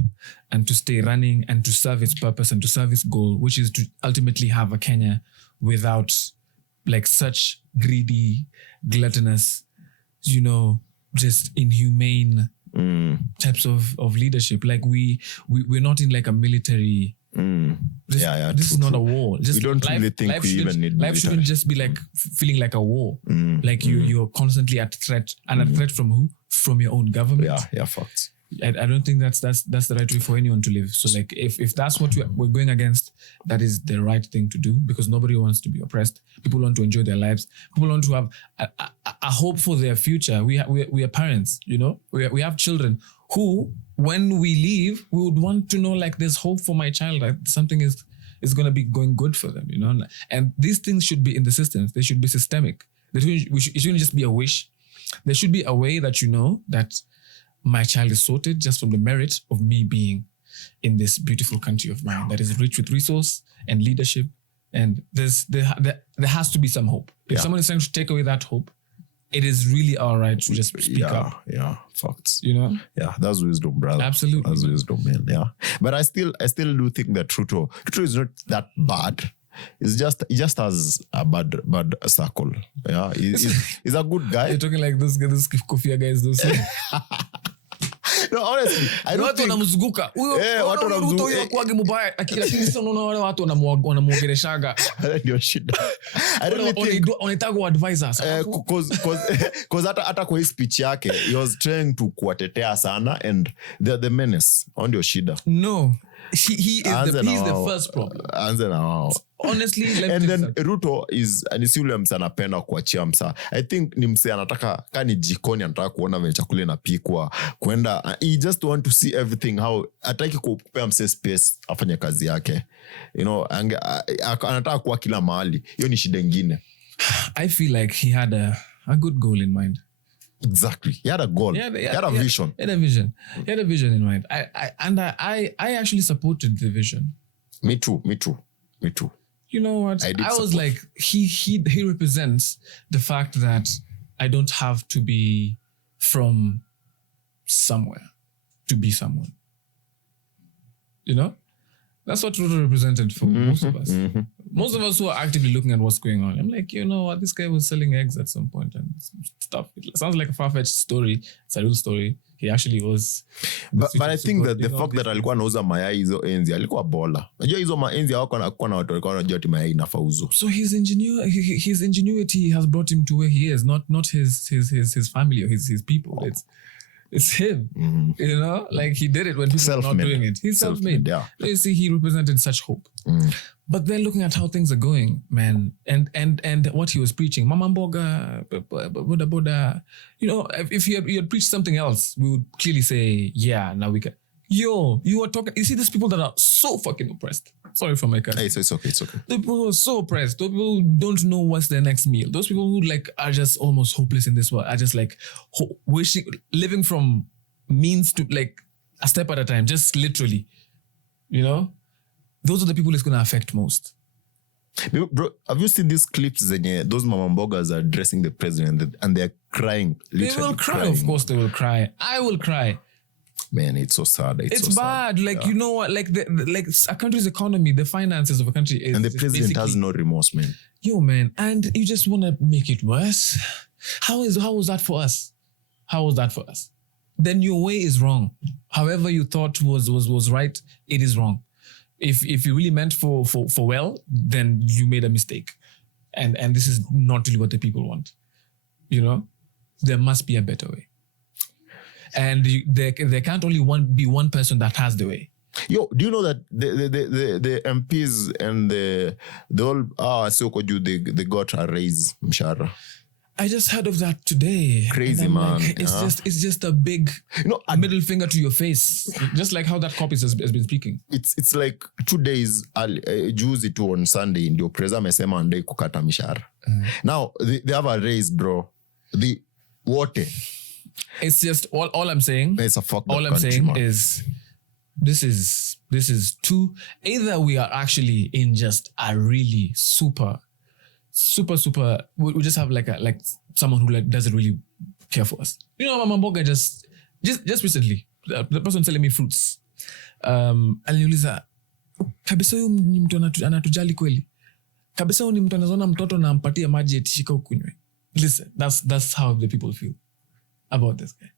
and to stay running and to serve its purpose and to serve its goal, which is to ultimately have a Kenya without like such greedy, gluttonous, you know, just inhumane types of leadership. Like we're not in like a military. This is not a war. Just we don't really think we even need life shouldn't just be like feeling like a war. Like you're constantly at threat, and a threat from who? From your own government. Yeah, facts. I don't think that's the right way for anyone to live. So like if that's what we're going against, that is the right thing to do, because nobody wants to be oppressed. People want to enjoy their lives. People want to have a hope for their future. We are parents, you know. We have children who, when we leave, we would want to know like there's hope for my child. Like something is going to be going good for them, you know. And these things should be in the systems. They should be systemic. It shouldn't just be a wish. There should be a way that you know that my child is sorted just from the merit of me being in this beautiful country of mine that is rich with resource and leadership. And there has to be some hope. If someone is trying to take away that hope, it is really our right to just speak up. Yeah, facts. You know? Yeah, that's wisdom, brother. Absolutely. That's wisdom, man. Yeah. But I still do think that Ruto is not that bad. He just has a bad circle. Yeah. He's a good guy. You're talking like those Kofia guys, those. No, honestly, I don't think wanamzunguka watu wanamzunguka huyo kwage mbaya, lakini sasa unaona wale watu wanamuongeleshaga ndio shida. I don't think wanataka advisors cause hata kwa his speech yake he was trying to kuwatetea sana, and the menace ndio shida. No, he's the first problem. Anze na wao. Honestly, and then Ruto is yule msa anapenda kuachia msa. I think ni msa anataka kani jikoni, anataka kuona vile chakula inapikwa, kwenda he just want to see everything how ataki kupea msa space afanye kazi yake, you know. Anataka kuwa kila mahali. Hiyo ni shida nyingine. I feel like he had a good goal in mind. Exactly. He had a goal. He had a vision. He had a vision. He had a vision in mind. I actually supported the vision. Me too. You know what? I was support. like, he represents the fact that I don't have to be from somewhere to be someone. You know? That's what Ruto represented for most of us. Most of us who are actively looking at what's going on. I'm like, you know what? This guy was selling eggs at some point and stuff. It sounds like a far-fetched story. It's a real story. He actually was. But I think that the fact that alikuwa anauza mayai hizo enzi alikuwa bola. Unajua hizo maenzi hawako na watu walikuwa wanajua ati mayai inafauzo. So his ingenuity has brought him to where he is, not his family or his people. It's him, you know, like he did it when people were not doing it. He's self-made. Yeah. You see, he represented such hope. But then looking at how things are going, man, and what he was preaching, Mama Mboga, Boda, you know, if he had preached something else, we would clearly say, yeah, now we can. Yo, you are talking. You see, these people that are so fucking oppressed. Sorry for my cousin. Hey, it's okay. The people who are so oppressed. Those people who don't know what's their next meal. Those people who like are just almost hopeless in this world. Are just like living from means to like a step at a time. Just literally, you know. Those are the people it's going to affect most. Bro, have you seen these clips? Those Mama Mbogas are addressing the president and they're crying. They will cry. Crying. Of course, they will cry. I will cry. Man, it's so sad. It's so bad. Sad. Like, yeah. You know what? Like, like a country's economy, the finances of a country is. And the president has no remorse, man. Yo, man. And you just want to make it worse. How was that for us? How was that for us? Then your way is wrong. However you thought was right, it is wrong. If you really meant for well, then you made a mistake. And this is not really what the people want. You know? There must be a better way. And there can't only be one person that has the way. Yo, do you know that the MPs and the all they got a raise mshahara? I just heard of that today. Crazy, man. Like, it's just a big middle finger to your face. Just like how that copy has been speaking. It's like 2 days juzi tu on Sunday ndio preza amesema ndai kukata mishahara. Now they have a raise, bro. The water. It's just all I'm saying. It's a fucked up all I'm country, saying man. is this is too. Either we are actually in just a really super. We just have like someone who like doesn't really care for us. You know, Mama Mboga just recently, the person selling me fruits. Aliniuliza, kabisa huyu ni mtu anatujali kweli? Kabisa huyu ni mtu anaona mtoto na ampatie maji eti shika ukunywe. Listen, that's how the people feel about this guy.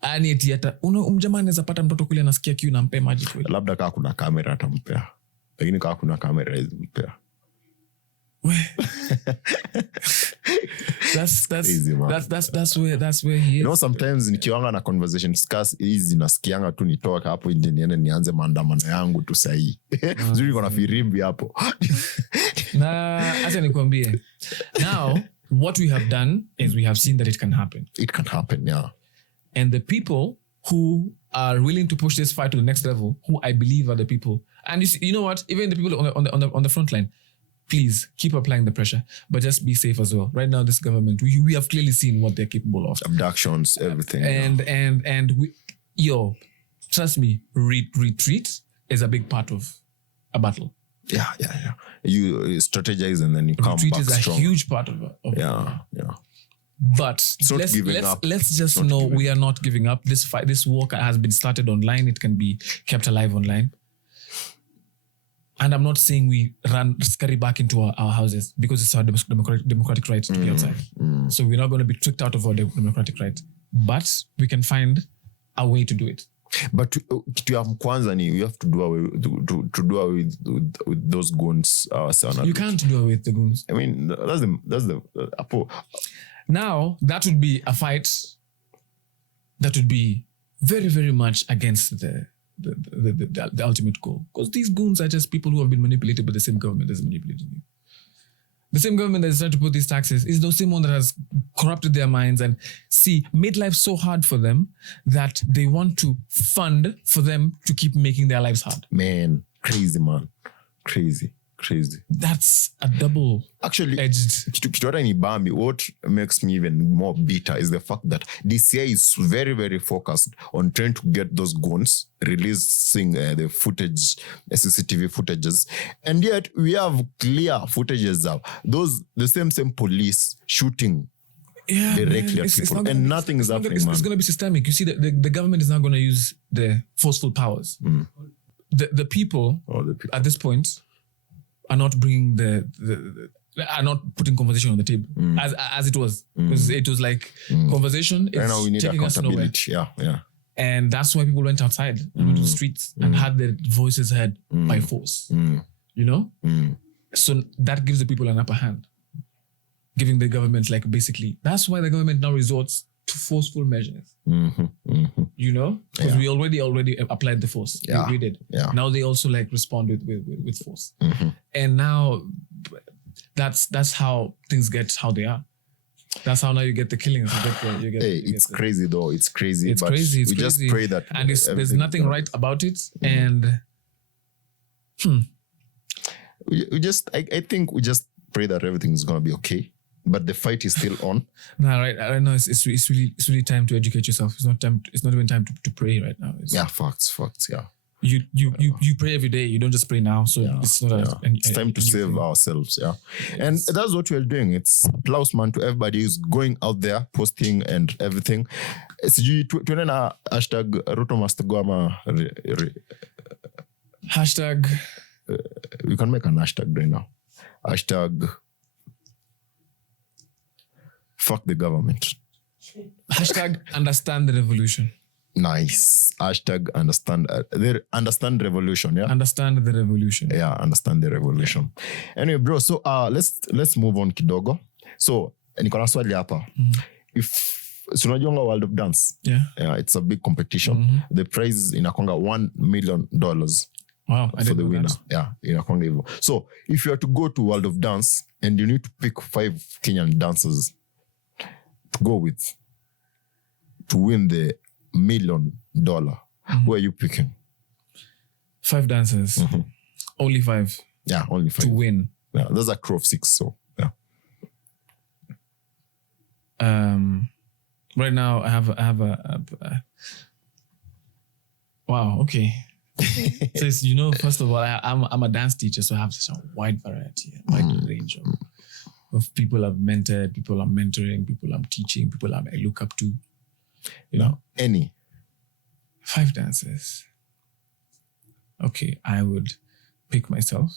Ani eti hata mjamaa anaweza pata mtoto kule anasikia kiu na mpe maji kweli. Labda kama kuna kamera atampea. Lakini kama kuna kamera hizimpea. That's crazy, man. That's where he is. You know, sometimes nikiwanga na conversation discuss hizi nasikianga tu nitoka hapo nje niende nianze maandamano yangu tu sahi. Zuri niko na firimbi hapo. Na acha nikwambie. Now, what we have done is we have seen that it can happen. It can happen, yeah. And the people who are willing to push this fight to the next level, who I believe are the people, and you know what? Even the people on the front line, please keep applying the pressure, but just be safe as well. Right now, this government, we have clearly seen what they're capable of. Abductions, everything. And we, trust me, retreat is a big part of a battle. Yeah. You strategize and then you come retreat back strong. Retreat is a huge part of yeah. But let's just know we are not giving up. This fight, this war has been started online. It can be kept alive online. And I'm not saying we scurry back into our houses because it's our democratic right to be outside. So we're not going to be tricked out of our democratic right. But we can find a way to do it. But kitu ya kwanza ni you have to do away with those goons. You can't do away with the goons. I mean, that's the Now, that would be a fight that would be very, very much against the ultimate goal. Because these goons are just people who have been manipulated by the same government that's manipulating you. The same government that is trying to put these taxes is the same one that has corrupted their minds and made life so hard for them that they want to fund for them to keep making their lives hard. Man, crazy, man. Crazy. crazy. That's a double Actually, edged. What makes me even more bitter is the fact that DCI is very, very focused on trying to get those guns, releasing the footage, CCTV footages, and yet we have clear footages of the same police shooting directly at people, and nothing is happening. It's going to be systemic. You see, the government is not going to use the forceful powers. The people at this point are not bringing are not putting conversation on the table as it was, because it was like conversation. It's now we need taking us nowhere. Yeah. And that's why people went outside and went to the streets and had their voices heard by force. You know, so that gives the people an upper hand, giving the government like basically. That's why the government now resorts to forceful measures. You know, because we already applied the force. Yeah. We did. Yeah. Now they also like respond with force. And now that's how things get how they are. That's how now you get the killings. It's crazy though. It's crazy. It's but crazy. We just pray that, and there's nothing right about it. And I think we just pray that everything's gonna be okay. But the fight is still on. No, right now it's really time to educate yourself. It's not even time to pray right now. Facts. Yeah. You pray every day. You don't just pray now. So it's not. It's time to save ourselves. Yeah, and that's what we're doing. It's applause, man, to everybody who's going out there posting and everything. Tuende na hashtag Ruto must go ama hashtag. We can make an hashtag right now. Hashtag fuck the government. Hashtag understand the revolution. Nice. Hashtag understand revolution. Yeah. Understand the revolution. Yeah, understand the revolution. Anyway, bro. So let's move on kidogo. So niko na swali hapa. If unajua World of Dance, yeah, it's a big competition. The prize inakwanga $1 million. Wow, for the winner. Yeah, inakwanga hivyo. So if you are to go to World of Dance and you need to pick 5 Kenyan dancers to go with to win the $1 million, who are you picking? 5 dancers. Only 5. Yeah, only 5 to win. Yeah, there's a crew of 6. So yeah. Right now I have a wow. Okay. So first of all, I'm a dance teacher, so I have such a wide variety, wide range of people I've mentored, people I'm mentoring, people I'm teaching, people I look up to. You know, any 5 dancers. Okay, I would pick myself.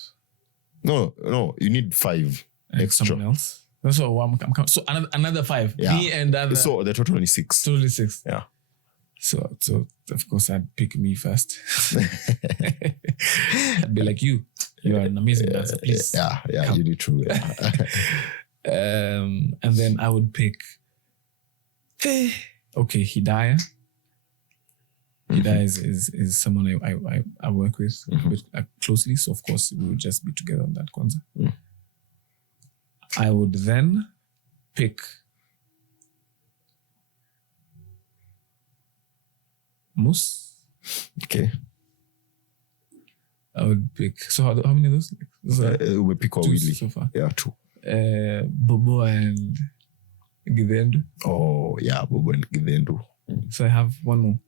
No, you need 5 extra. Someone else. That's what I'm so another 5. Yeah. Me and other. So the total is 6. Totally 6. Yeah. So of course I'd pick me first. I'd be like, you are an amazing dancer, please. Yeah, come. You do true. Yeah. And then I would pick Hidayah. Hidayah is someone I work with a bit closely, so of course we would just be together on that concert. I would then pick Mus. Okay. I would pick. So how many of those? We pick Wawili so far. Yeah, 2. Bobo and Gidendu. Oh yeah, Bobo and Gidendu. So I have one more.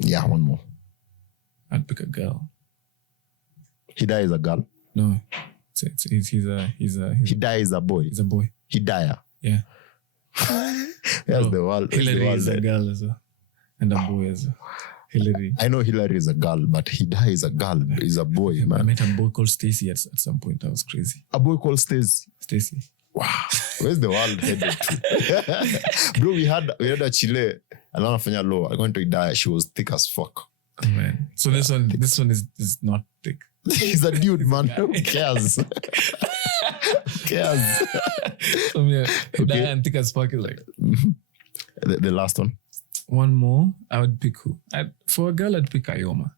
Yeah, one more. I'd pick a girl. Hidayah is a girl. No, he's a. Hidayah is a boy. He's a boy. Hidayah. Yeah. Yes, the world. Hillary is a girl as well, and a boy as well. Hillary. I know Hillary is a girl, but Hidayah is a girl. Is a boy, man. I met a boy called Stacy at some point. That was crazy. A boy called Stacy. Wow, where's the world headed to? Bro, we had a Chile. Anafanya law. I went to Hidayah. She was thick as fuck. Oh, man. So this one is not thick. He's a dude, man. Who cares? Who cares? Hidayah and thick as fuck is like the last one. One more. I would pick who? For a girl, I'd pick Ayoma.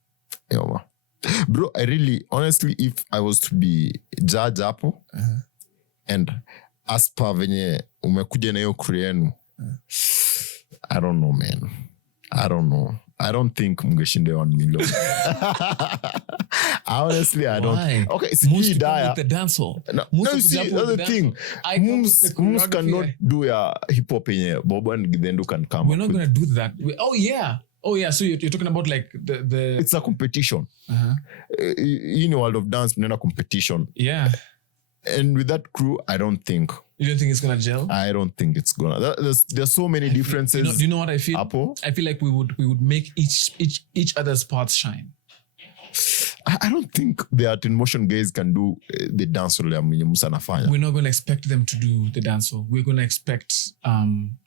Bro, I really, honestly, if I was to be judge hapo and as per venye umekuja na hiyo crew yenu, I don't know, man. I don't know. I don't think mngeshinde $1 million. Honestly, I Why? don't. Okay, it's Most G people Daya. with the dancehall. No, Most you of the see, people that's with the the thing. dancehall. I come with the Moose choreography. cannot do a hip hop in Bobo and Gidendu can come. We're up not with- gonna do that. Oh yeah. So you're talking about like the It's a competition. uh-huh. In the world of dance, we're in a competition. Yeah. And with that crew, I don't think. You don't think it's gonna gel? I don't think it's gonna. There's so many differences. Do you know what I feel? Apple? I feel like we would make each other's parts shine. I don't think the Art in Motion guys can do the dance Musa nafanya. We're not gonna expect them to do the dancehall. We're gonna expect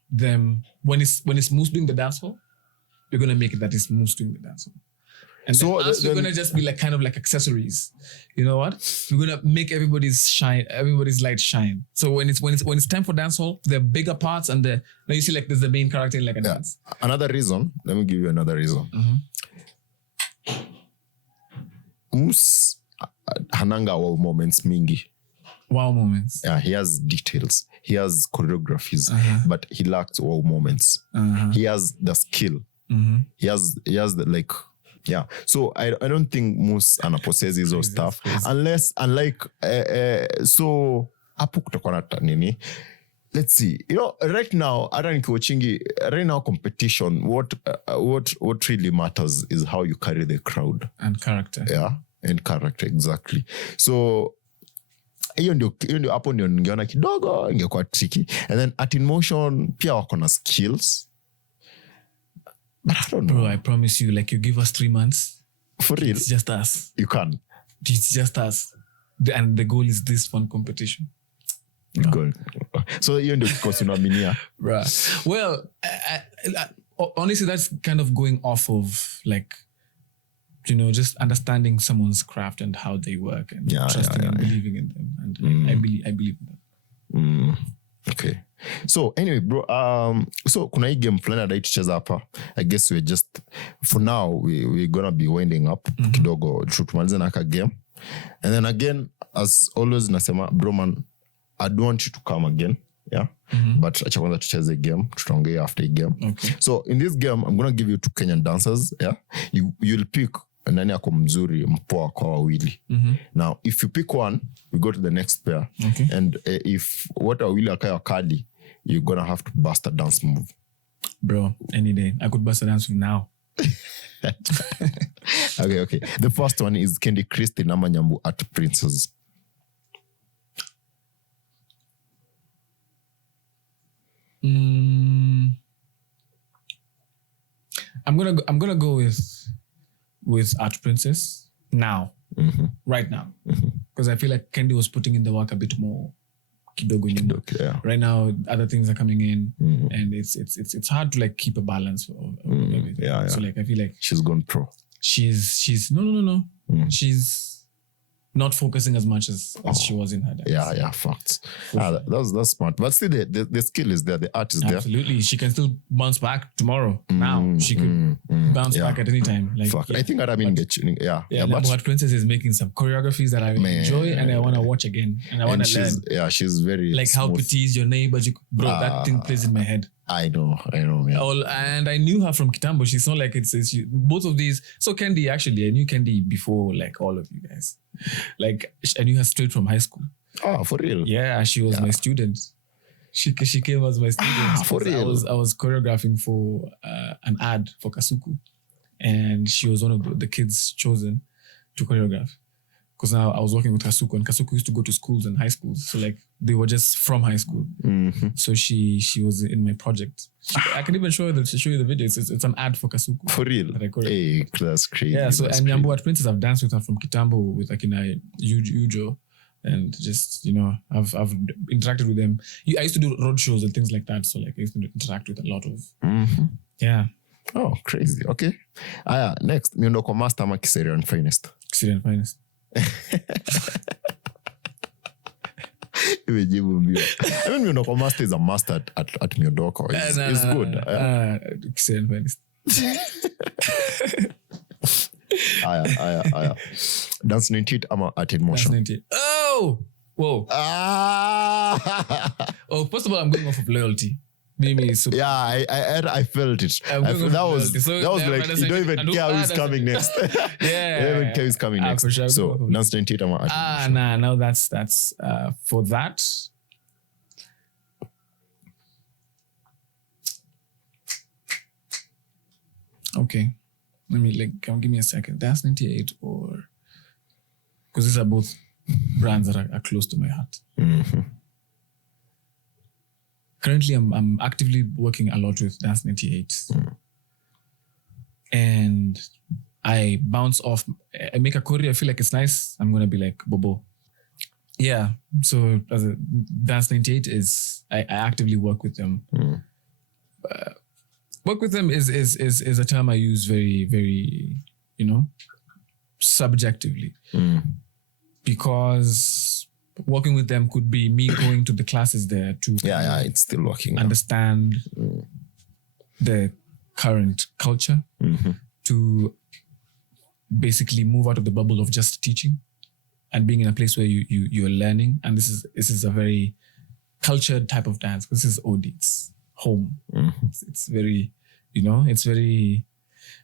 them when it's Moose doing the dancehall, we're gonna make it that it's Moose doing the dancehall. And So then us, we're gonna just be like kind of like accessories. You know what? We're gonna make everybody's light shine. So when it's time for dancehall, there are bigger parts and now you see like there's the main character in like a dance. Another reason, let me give you another reason. Moose hananga wow moments mingi. Wow moments. Yeah, he has details. He has choreographies, but he lacks wow moments. He has the skill. He has the like. Yeah, so I don't think Moose possesses those stuff unlike so hapo kutakuwa na nini. Let's see. Right now, right now competition. What really matters is how you carry the crowd and character. Yeah, and character exactly. So hiyo ndio hapo ndio ningeona kidogo ingekuwa tricky. And then Art in Motion pia wako na skills. But I don't know. Bro, I promise you, like you give us 3 months. For real. It's just us. You can. It's just us. And the goal is this fun competition. Good. So hiyo ndio kikosi unaaminia. Right. Well, honestly, that's kind of going off of like, just understanding someone's craft and how they work and trusting and believing in them. And I believe in them. Okay. So anyway, bro, so kuna hii game fulani adai tucheza hapa. I guess we're just, for now, we're gonna be winding up kidogo tumalize na ka game. And then again, as always nasema, bro man, I don't want you to come again. Yeah. But acha kwanza tucheze game, tutaongea after game. Okay. So in this game, I'm gonna give you 2 Kenyan dancers. Yeah. You'll pick nani ako mzuri mpoa kwa wawili. Now, if you pick one, we go to the next pair. Okay. And if what wawili akaya kali, you're gonna have to bust a dance move. Bro, any day. I could bust a dance move now. Okay. The first one is Kendi Christy Namanyambu at Princess. I'm gonna go with Art Princess now. Right now. Because I feel like Kendi was putting in the work a bit more. Kidogo. Yeah. Right now, other things are coming in, and it's hard to like keep a balance of everything. Yeah. So like I feel like she's gone pro. She's no. She's not focusing as much as she was in her dance. Yeah, facts. That's smart. But still, the skill is there. The art is there. Absolutely. She can still bounce back tomorrow. Now she could bounce back at any time. Like, fuck. I think I mean get you. Yeah. But Princess is making some choreographies that I enjoy and I want to watch again. And I want to learn. Yeah, she's very like smooth. how Petit is your neighbor. Bro, that thing plays in my head. I know, man. And I knew her from Kitambo. She's not like both of these. So Kendi, actually, I knew Kendi before like all of you guys. Like I knew her straight from high school. Oh, for real? Yeah, she was my student. She came as my student. For real? I was choreographing for an ad for Kasuku, and she was one of the kids chosen to choreograph. Because now I was working with Kasuku, and Kasuku used to go to schools and high schools, so like they were just from high school. So she was in my project. I can even show you the video. It's an ad for Kasuku. For real? Hey, that's crazy. Yeah. So and Nyambu at Princess, I've danced with her from Kitambo with Akina Yujo, and just I've interacted with them. I used to do road shows and things like that. So like I used to interact with a lot of. Yeah. Oh, crazy. Okay. Next, Miondoko Master ama Kiserian Finest. Kiserian Finest. I mean, Miondoko Master is a master at Miondoko. It's good. Kiserian Finest. Dance 98 ama Art in Motion. Dance 98. Oh! Whoa. Oh, first of all, I'm going off of loyalty. Mimi is super. Yeah, I felt it. I'm I going felt, to that was felt it. So like you don't even care who's coming next. You don't even care who's coming next. For sure. So Dance 98 nah. Now that's for that. Okay, let me give me a second. Dance 98 or because these are both brands that are close to my heart. Mm-hmm. Currently, I'm actively working a lot with Dance 98, and I bounce off. I make a choreo. I feel like it's nice. I'm gonna be like Bobo. Yeah. So as a Dance 98 is, I actively work with them. Work with them is a term I use very, very, subjectively. Because working with them could be me going to the classes there to it's still working. Understand the current culture, to basically move out of the bubble of just teaching and being in a place where you're learning. And this is a very cultured type of dance. This is OD. It's home. It's very,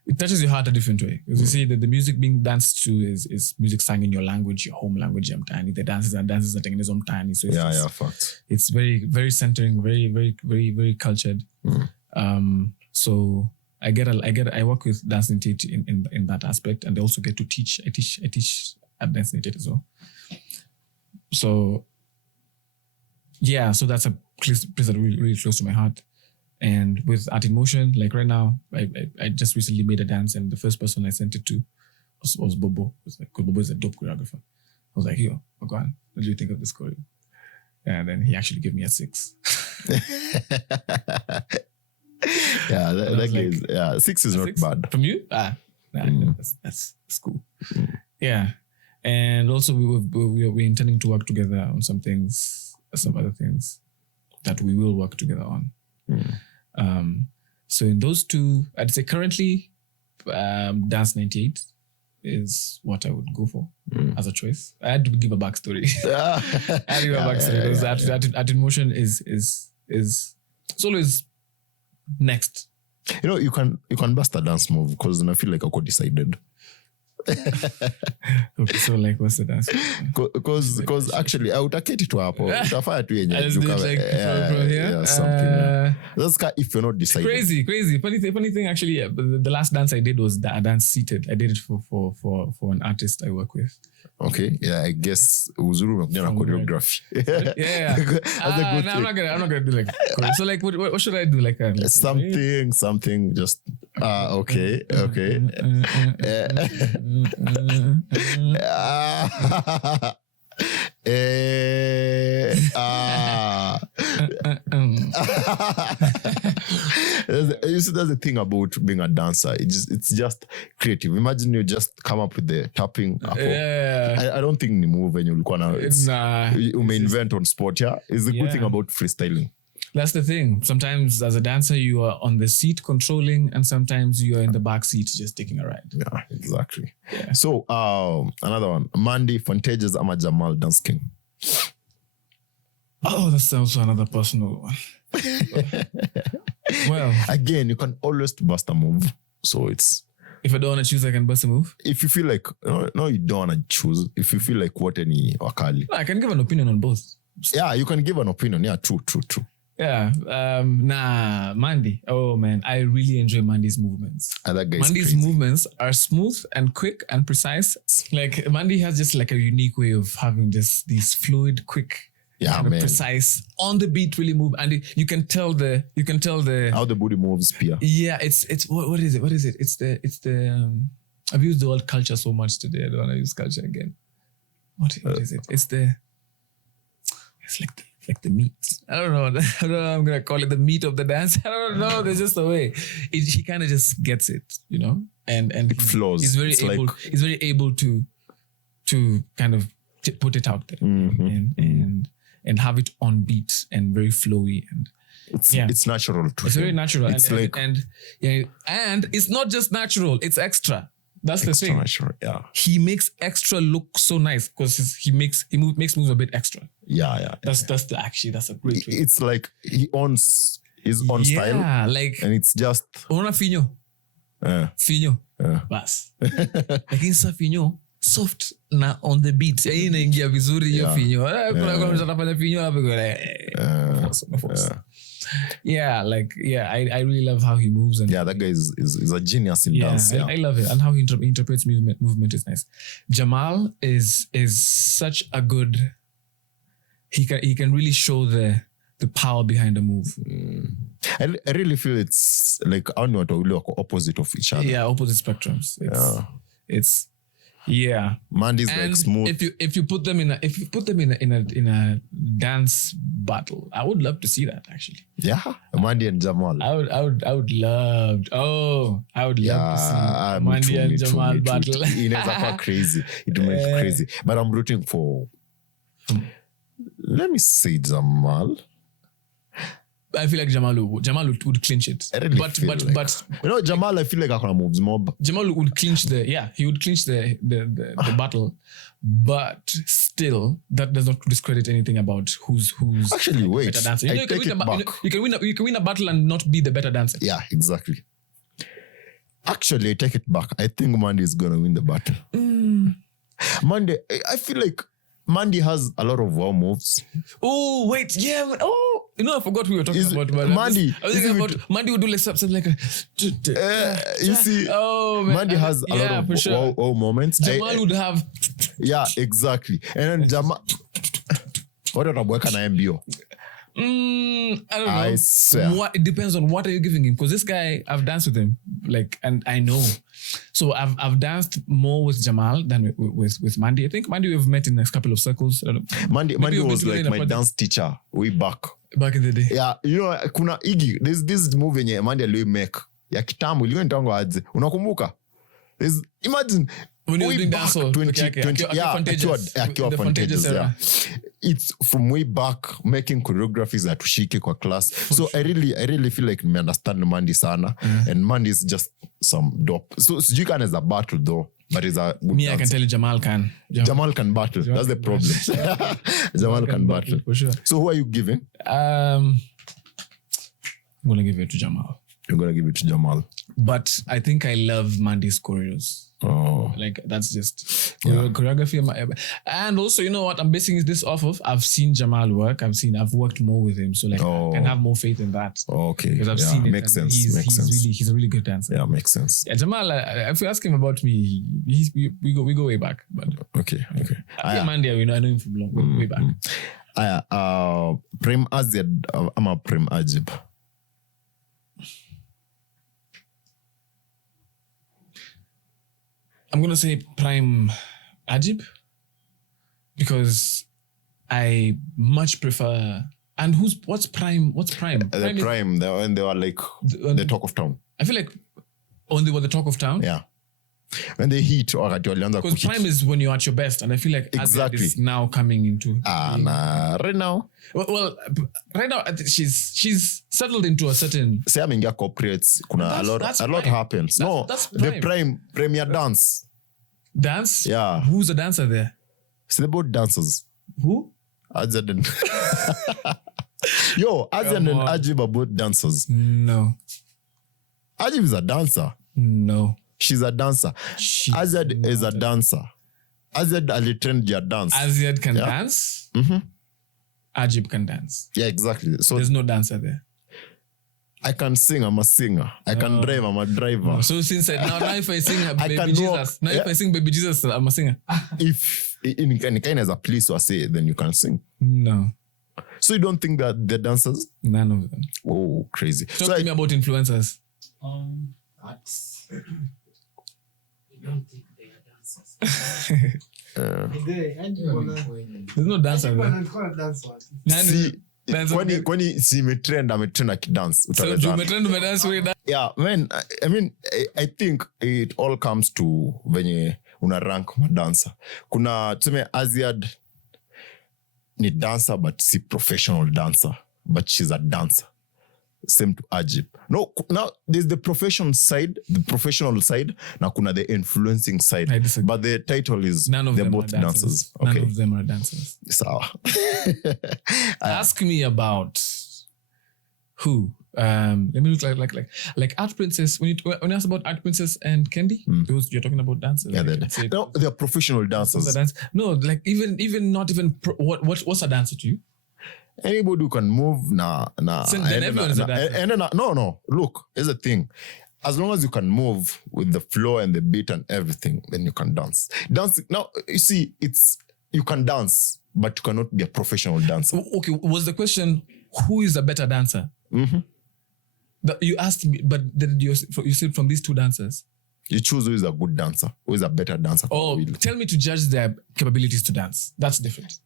it touches your heart a different way. Because you see that the music being danced to is music sung in your language, your home language, tiny. The dances are taking tiny. So facts. It's very, very centering, very, very, very, very cultured. So I work with Dance 98 in that aspect, and they also get to teach. I teach at Dance 98 as well. So so that's a place that really, really close to my heart. And with Art in Motion, like right now, I just recently made a dance, and the first person I sent it to was Bobo. I was like, Bobo is a dope choreographer. I was like, yo, go on. What do you think of this choreo? And then he actually gave me a 6. That is 6 is not 6? bad. From you? That's cool. Yeah. And also we're intending to work together on some other things that we will work together on. So in those two, I'd say currently Dance 98 is what I would go for as a choice. I had to give a backstory. Because Art in Motion is it's always next. You can bust a dance move because I feel like I could decided. Okay, so like what's the dance? Because actually I would take it to hapo. Utafanya tu yenye from here. Something. That's if you're not decided. Crazy. Funny thing actually, the last dance I did was a dance seated. I did it for an artist I work with. Okay, I guess uzuri umekuja na choreography. I'm not gonna do like choreo. So like what should I do like something just okay. That's the thing about being a dancer. It's just creative. Imagine you just come up with the tapping. I don't think the move when you you may invent on spot. It's the good thing about freestyling. That's the thing. Sometimes as a dancer, you are on the seat controlling, and sometimes you are in the back seat just taking a ride. Yeah, exactly. Yeah. So another one, Mandy, Fontages, Ama Jamal, Dance King. Oh, that's also another personal one. Well, again, you can always bust a move. So it's if I don't want to choose, I can bust a move. If you feel like no, you don't want to choose. If you feel like what any wakali, I can give an opinion on both. Yeah, you can give an opinion. Yeah, true. Yeah, Mandy. Oh man, I really enjoy Mandy's movements. Mandy's movements are smooth and quick and precise. Like Mandy has just like a unique way of having just these fluid, quick, precise, on the beat really move, and you can tell the how the body moves. Pia. Yeah, it's what is it? It's the I've used the word culture so much today. I don't want to use culture again. What is it? It's like the meat. I don't know. I'm gonna call it the meat of the dance. I don't know. There's just a way. He kind of just gets it, and it flows. He's very able. He's very able to kind of put it out there and have it on beat and very flowy and it's natural too. It's very natural. And it's not just natural. It's extra. That's the thing. Natural, yeah. He makes extra look so nice because he makes moves a bit extra. Yeah. That's a great way. It's like he owns his own style. Yeah, like And it's just unaona finyo. Finyo. Bas. Lakini sasa finyo soft na on the beat. Hii inaingia vizuri hiyo finyo. Kuna mtu anafanya finyo hapo Yeah, like I really love how he moves and that guy is a genius in dance. I love it, and how he interprets movement is nice. Jamal is such a good. He can really show the power behind a move. I really feel it's like opposite of each other. Yeah, opposite spectrums. It's Mandy's and like smooth. If you put them in a dance battle, I would love to see that actually. Yeah, Mandy and Jamal. I would love to see Mandy and Jamal battle. Inaweza kuwa crazy. It will make crazy. But I'm rooting for. Let me say Jamal. I feel like Jamal would clinch it. But Jamal, I feel like akona moves mob. Jamal would clinch he would clinch the battle, but still that does not discredit anything about who's actually wait. Better dancer. I take it back. You can win a battle and not be the better dancer. Yeah, exactly. Actually, I take it back. I think Mandy is gonna win the battle. Mandy, I feel like Mandy has a lot of wow moves. Oh wait, yeah. I forgot who we were talking about. Mandy. I was thinking about Mandy would do like something like you see, Mandy has a lot of wow moments. Jamal would have. Yeah, exactly. And then Jamal. What are you na MBO? I don't know. I swear. It depends on what are you giving him. Because this guy, I've danced with him, and I know. So I've danced more with Jamal than with Mandy. I think Mandy we've met in a couple of circles. I don't know. Mandy was like my dance teacher way back in the day. Yeah, kuna Iggy. There's this movie yenye Mandy aliwe make ya kitambo ilikuwa inaitwa aje? Unakumbuka? Imagine when you were doing dance 20 akiwa Contagious. Yeah. It's from way back making choreographies that tushike kwa class. So I really feel like me understand Mandy sana, and Mandy is just some dope. So you can as a battle though, but it's a good I can tell you Jamal can. Jamal can battle. That's the problem. Jamal can battle for sure. So who are you giving? I'm gonna give it to Jamal. You're gonna give it to Jamal. But I think I love Mandy's choreos. Oh, like that's just choreography. And also, you know what I'm basing this off of? I've seen Jamal work. I've worked more with him, so like I can have more faith in that. Okay, because I've seen it. Makes sense. He's a really good dancer. Yeah, makes sense. Yeah, Jamal. If you ask him about me, we go way back. But okay. Mandy, I know him from long way back. Prem Azid, I'm a Prem Ajib. I'm going to say Prime Ajib because I much prefer. And what's Prime? What's Prime? Prime, when they were like the talk of town. I feel like when they were the talk of town. Yeah. When they hit or at your because Prime is when you're at your best, and I feel like exactly is now coming into. Right now. Well, right now she's settled into a certain. Say I'm in your corporates. A lot happens. That's the premier dance. Dance? Yeah. Who's a dancer there? It's about dancers. Who? Azad and Azad and Ajib are both dancers. No. Ajib is a dancer. No. She's a dancer. Azad is a dancer. Azad alitrained your dance. Azad can dance? Mm-hmm. Ajib can dance. Yeah, exactly. So there's no dancer there. I can sing, I'm a singer. I can drive, I'm a driver. So since now if I sing Baby Jesus, if I sing Baby Jesus, I'm a singer. If in kind as a place or say, then you can sing. No. So you don't think that they're dancers? None of them. Oh, crazy. Talk to me about influencers. I don't think they are dancers. There's no dancer there. Kwani si ametrend akidance. Yeah, man, I mean, I think it all comes to venye una rank madancer. Kuna tuseme Aziad ni dancer but si professional dancer, but she's a dancer. Same to Ajib. No, now there's the professional side, na kuna the influencing side. But the title is they're both dancers. Okay. None of them are dancers. Sawa. Ask me about who Let me look like Art Princess. When you ask about Art Princess and Candy, those you're talking about dancers. Yeah, like, they're professional dancers. No, like even not even what's a dancer to you? Anybody who can move, So then everyone is a dancer. No. Look, here's the thing. As long as you can move with the flow and the beat and everything, then you can dance. Dancing now, you see, you can dance, but you cannot be a professional dancer. Okay, was the question who is a better dancer? Mm-hmm. You asked me, but then you said from these two dancers. You choose who is a good dancer, who is a better dancer. Oh, tell me to judge their capabilities to dance. That's different.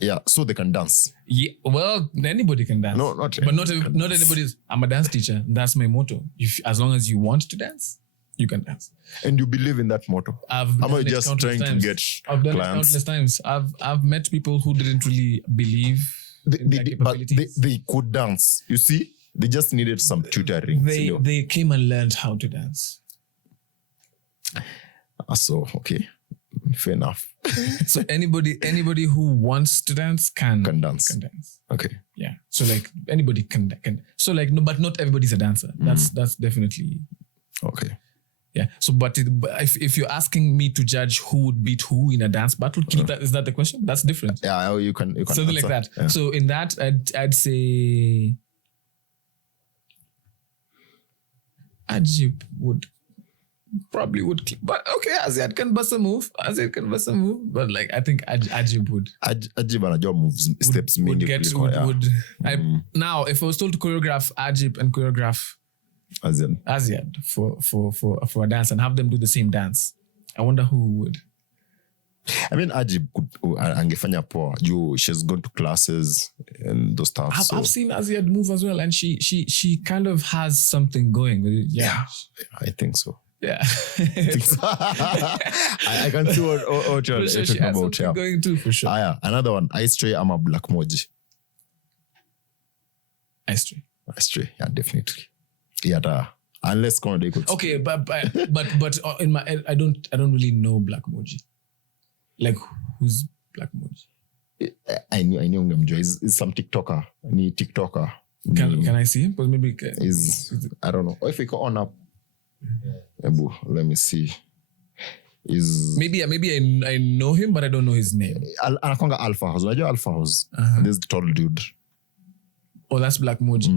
Yeah, so they can dance. Yeah, well, anybody can dance. No, not anybody's. I'm a dance teacher. That's my motto. As long as you want to dance, you can dance. And you believe in that motto. Am I just trying to get I've done clients? it countless times. I've met people who didn't really believe in their capabilities. But they could dance. You see, they just needed some tutoring. They came and learned how to dance. So okay, fair enough. So anybody who wants to dance can dance. Okay. Yeah. So like anybody can. So like no, but not everybody's a dancer. That's definitely okay. Yeah. So but if you're asking me to judge who would beat who in a dance battle, is that the question? That's different. Yeah, you can something answer. like that. Yeah. So in that, I'd say Ajib probably would, but okay, Aziad can bust a move. But like I think Ajib would. Ajib anajua moves steps mingi kuliko. Now, if I was told to choreograph Ajib and choreograph Aziad for a dance and have them do the same dance, I wonder who would. I mean, Ajib angefanya poa. She's gone to classes and those stuff. I've seen Aziad move as well, and she kind of has something going. Yeah, I think so. Yeah, I can see what you're talking about. Yeah, going too for sure. Yeah, another one. Ice Tray. I'm a Black Moji. Ice Tray. Yeah, definitely. Yeah, unless they could. Okay, but in my I don't really know Black Moji. Like who's Black Moji? I knew ungemjua. Is some TikToker. Ni TikToker. Can I see him? Because maybe I don't know. Or if we go on up. Let me see. Maybe I know him, but I don't know his name. Anakwanga Alpha House. Unajua Alpha House? This tall dude. Oh, that's Black Moji.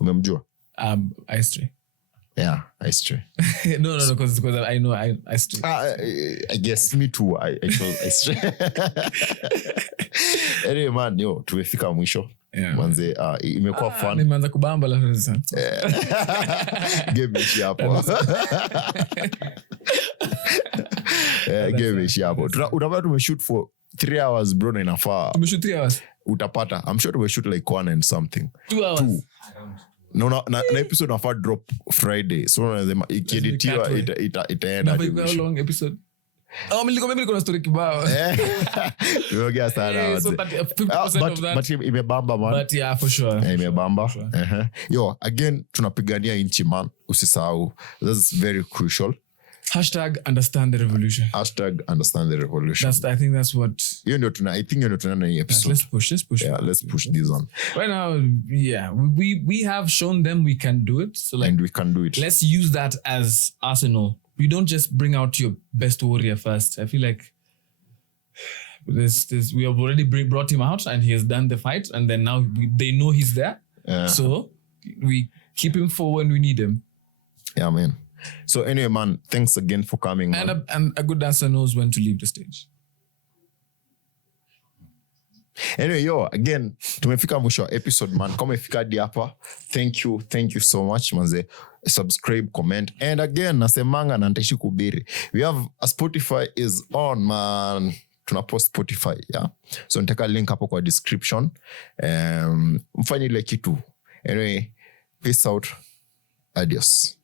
Umemjua? Ice Tray. Yeah, Ice Tray. No, because I know Ice Tray. I guess me too. I chose Ice Tray. Anyway, man, tumefika mwisho. Yeah. Manze, imekuwa fun. Nimeanza kubamba la sasa. Game ishi hapo. Game ishi hapo. Utapata tumeshoot for 3 hours bro, na inafaa. Tumeshoot 3 hours. Utapata. I'm sure tumeshoot like 1 and something. 2 hours. Na episode nafaa drop Friday. So unasema ikieditiwa itaenda. How long episode? Oh, maybe kuna story kibao. Tumeongea sana. So 50% of that. But imebamba man. But yeah, for sure. Imebamba. Yo, again, tunapigania inchi man. Usisahau. That's very crucial. #understand the revolution. #understand the revolution. I think that's what. I think you're tuna any episode. Let's push. Yeah, let's push this on. Right now, yeah, we have shown them we can do it. So like, and we can do it. Let's use that as arsenal. You don't just bring out your best warrior first. I feel like we have already brought him out and he has done the fight, and then now they know he's there. So we keep him for when we need him. Yeah, man. So anyway, man, thanks again for coming. And a good dancer knows when to leave the stage. Anyway, again, tumefika mwisho wa episode, man. Kama umefika hadi hapa, thank you so much, manze. Subscribe, comment, and again, nasemanga na nitaishi kubiri. We have a Spotify is on, man. Tunapost Spotify, yeah. So nitaka link hapo kwa description. Mfanye ile kitu. Anyway, peace out. Adios.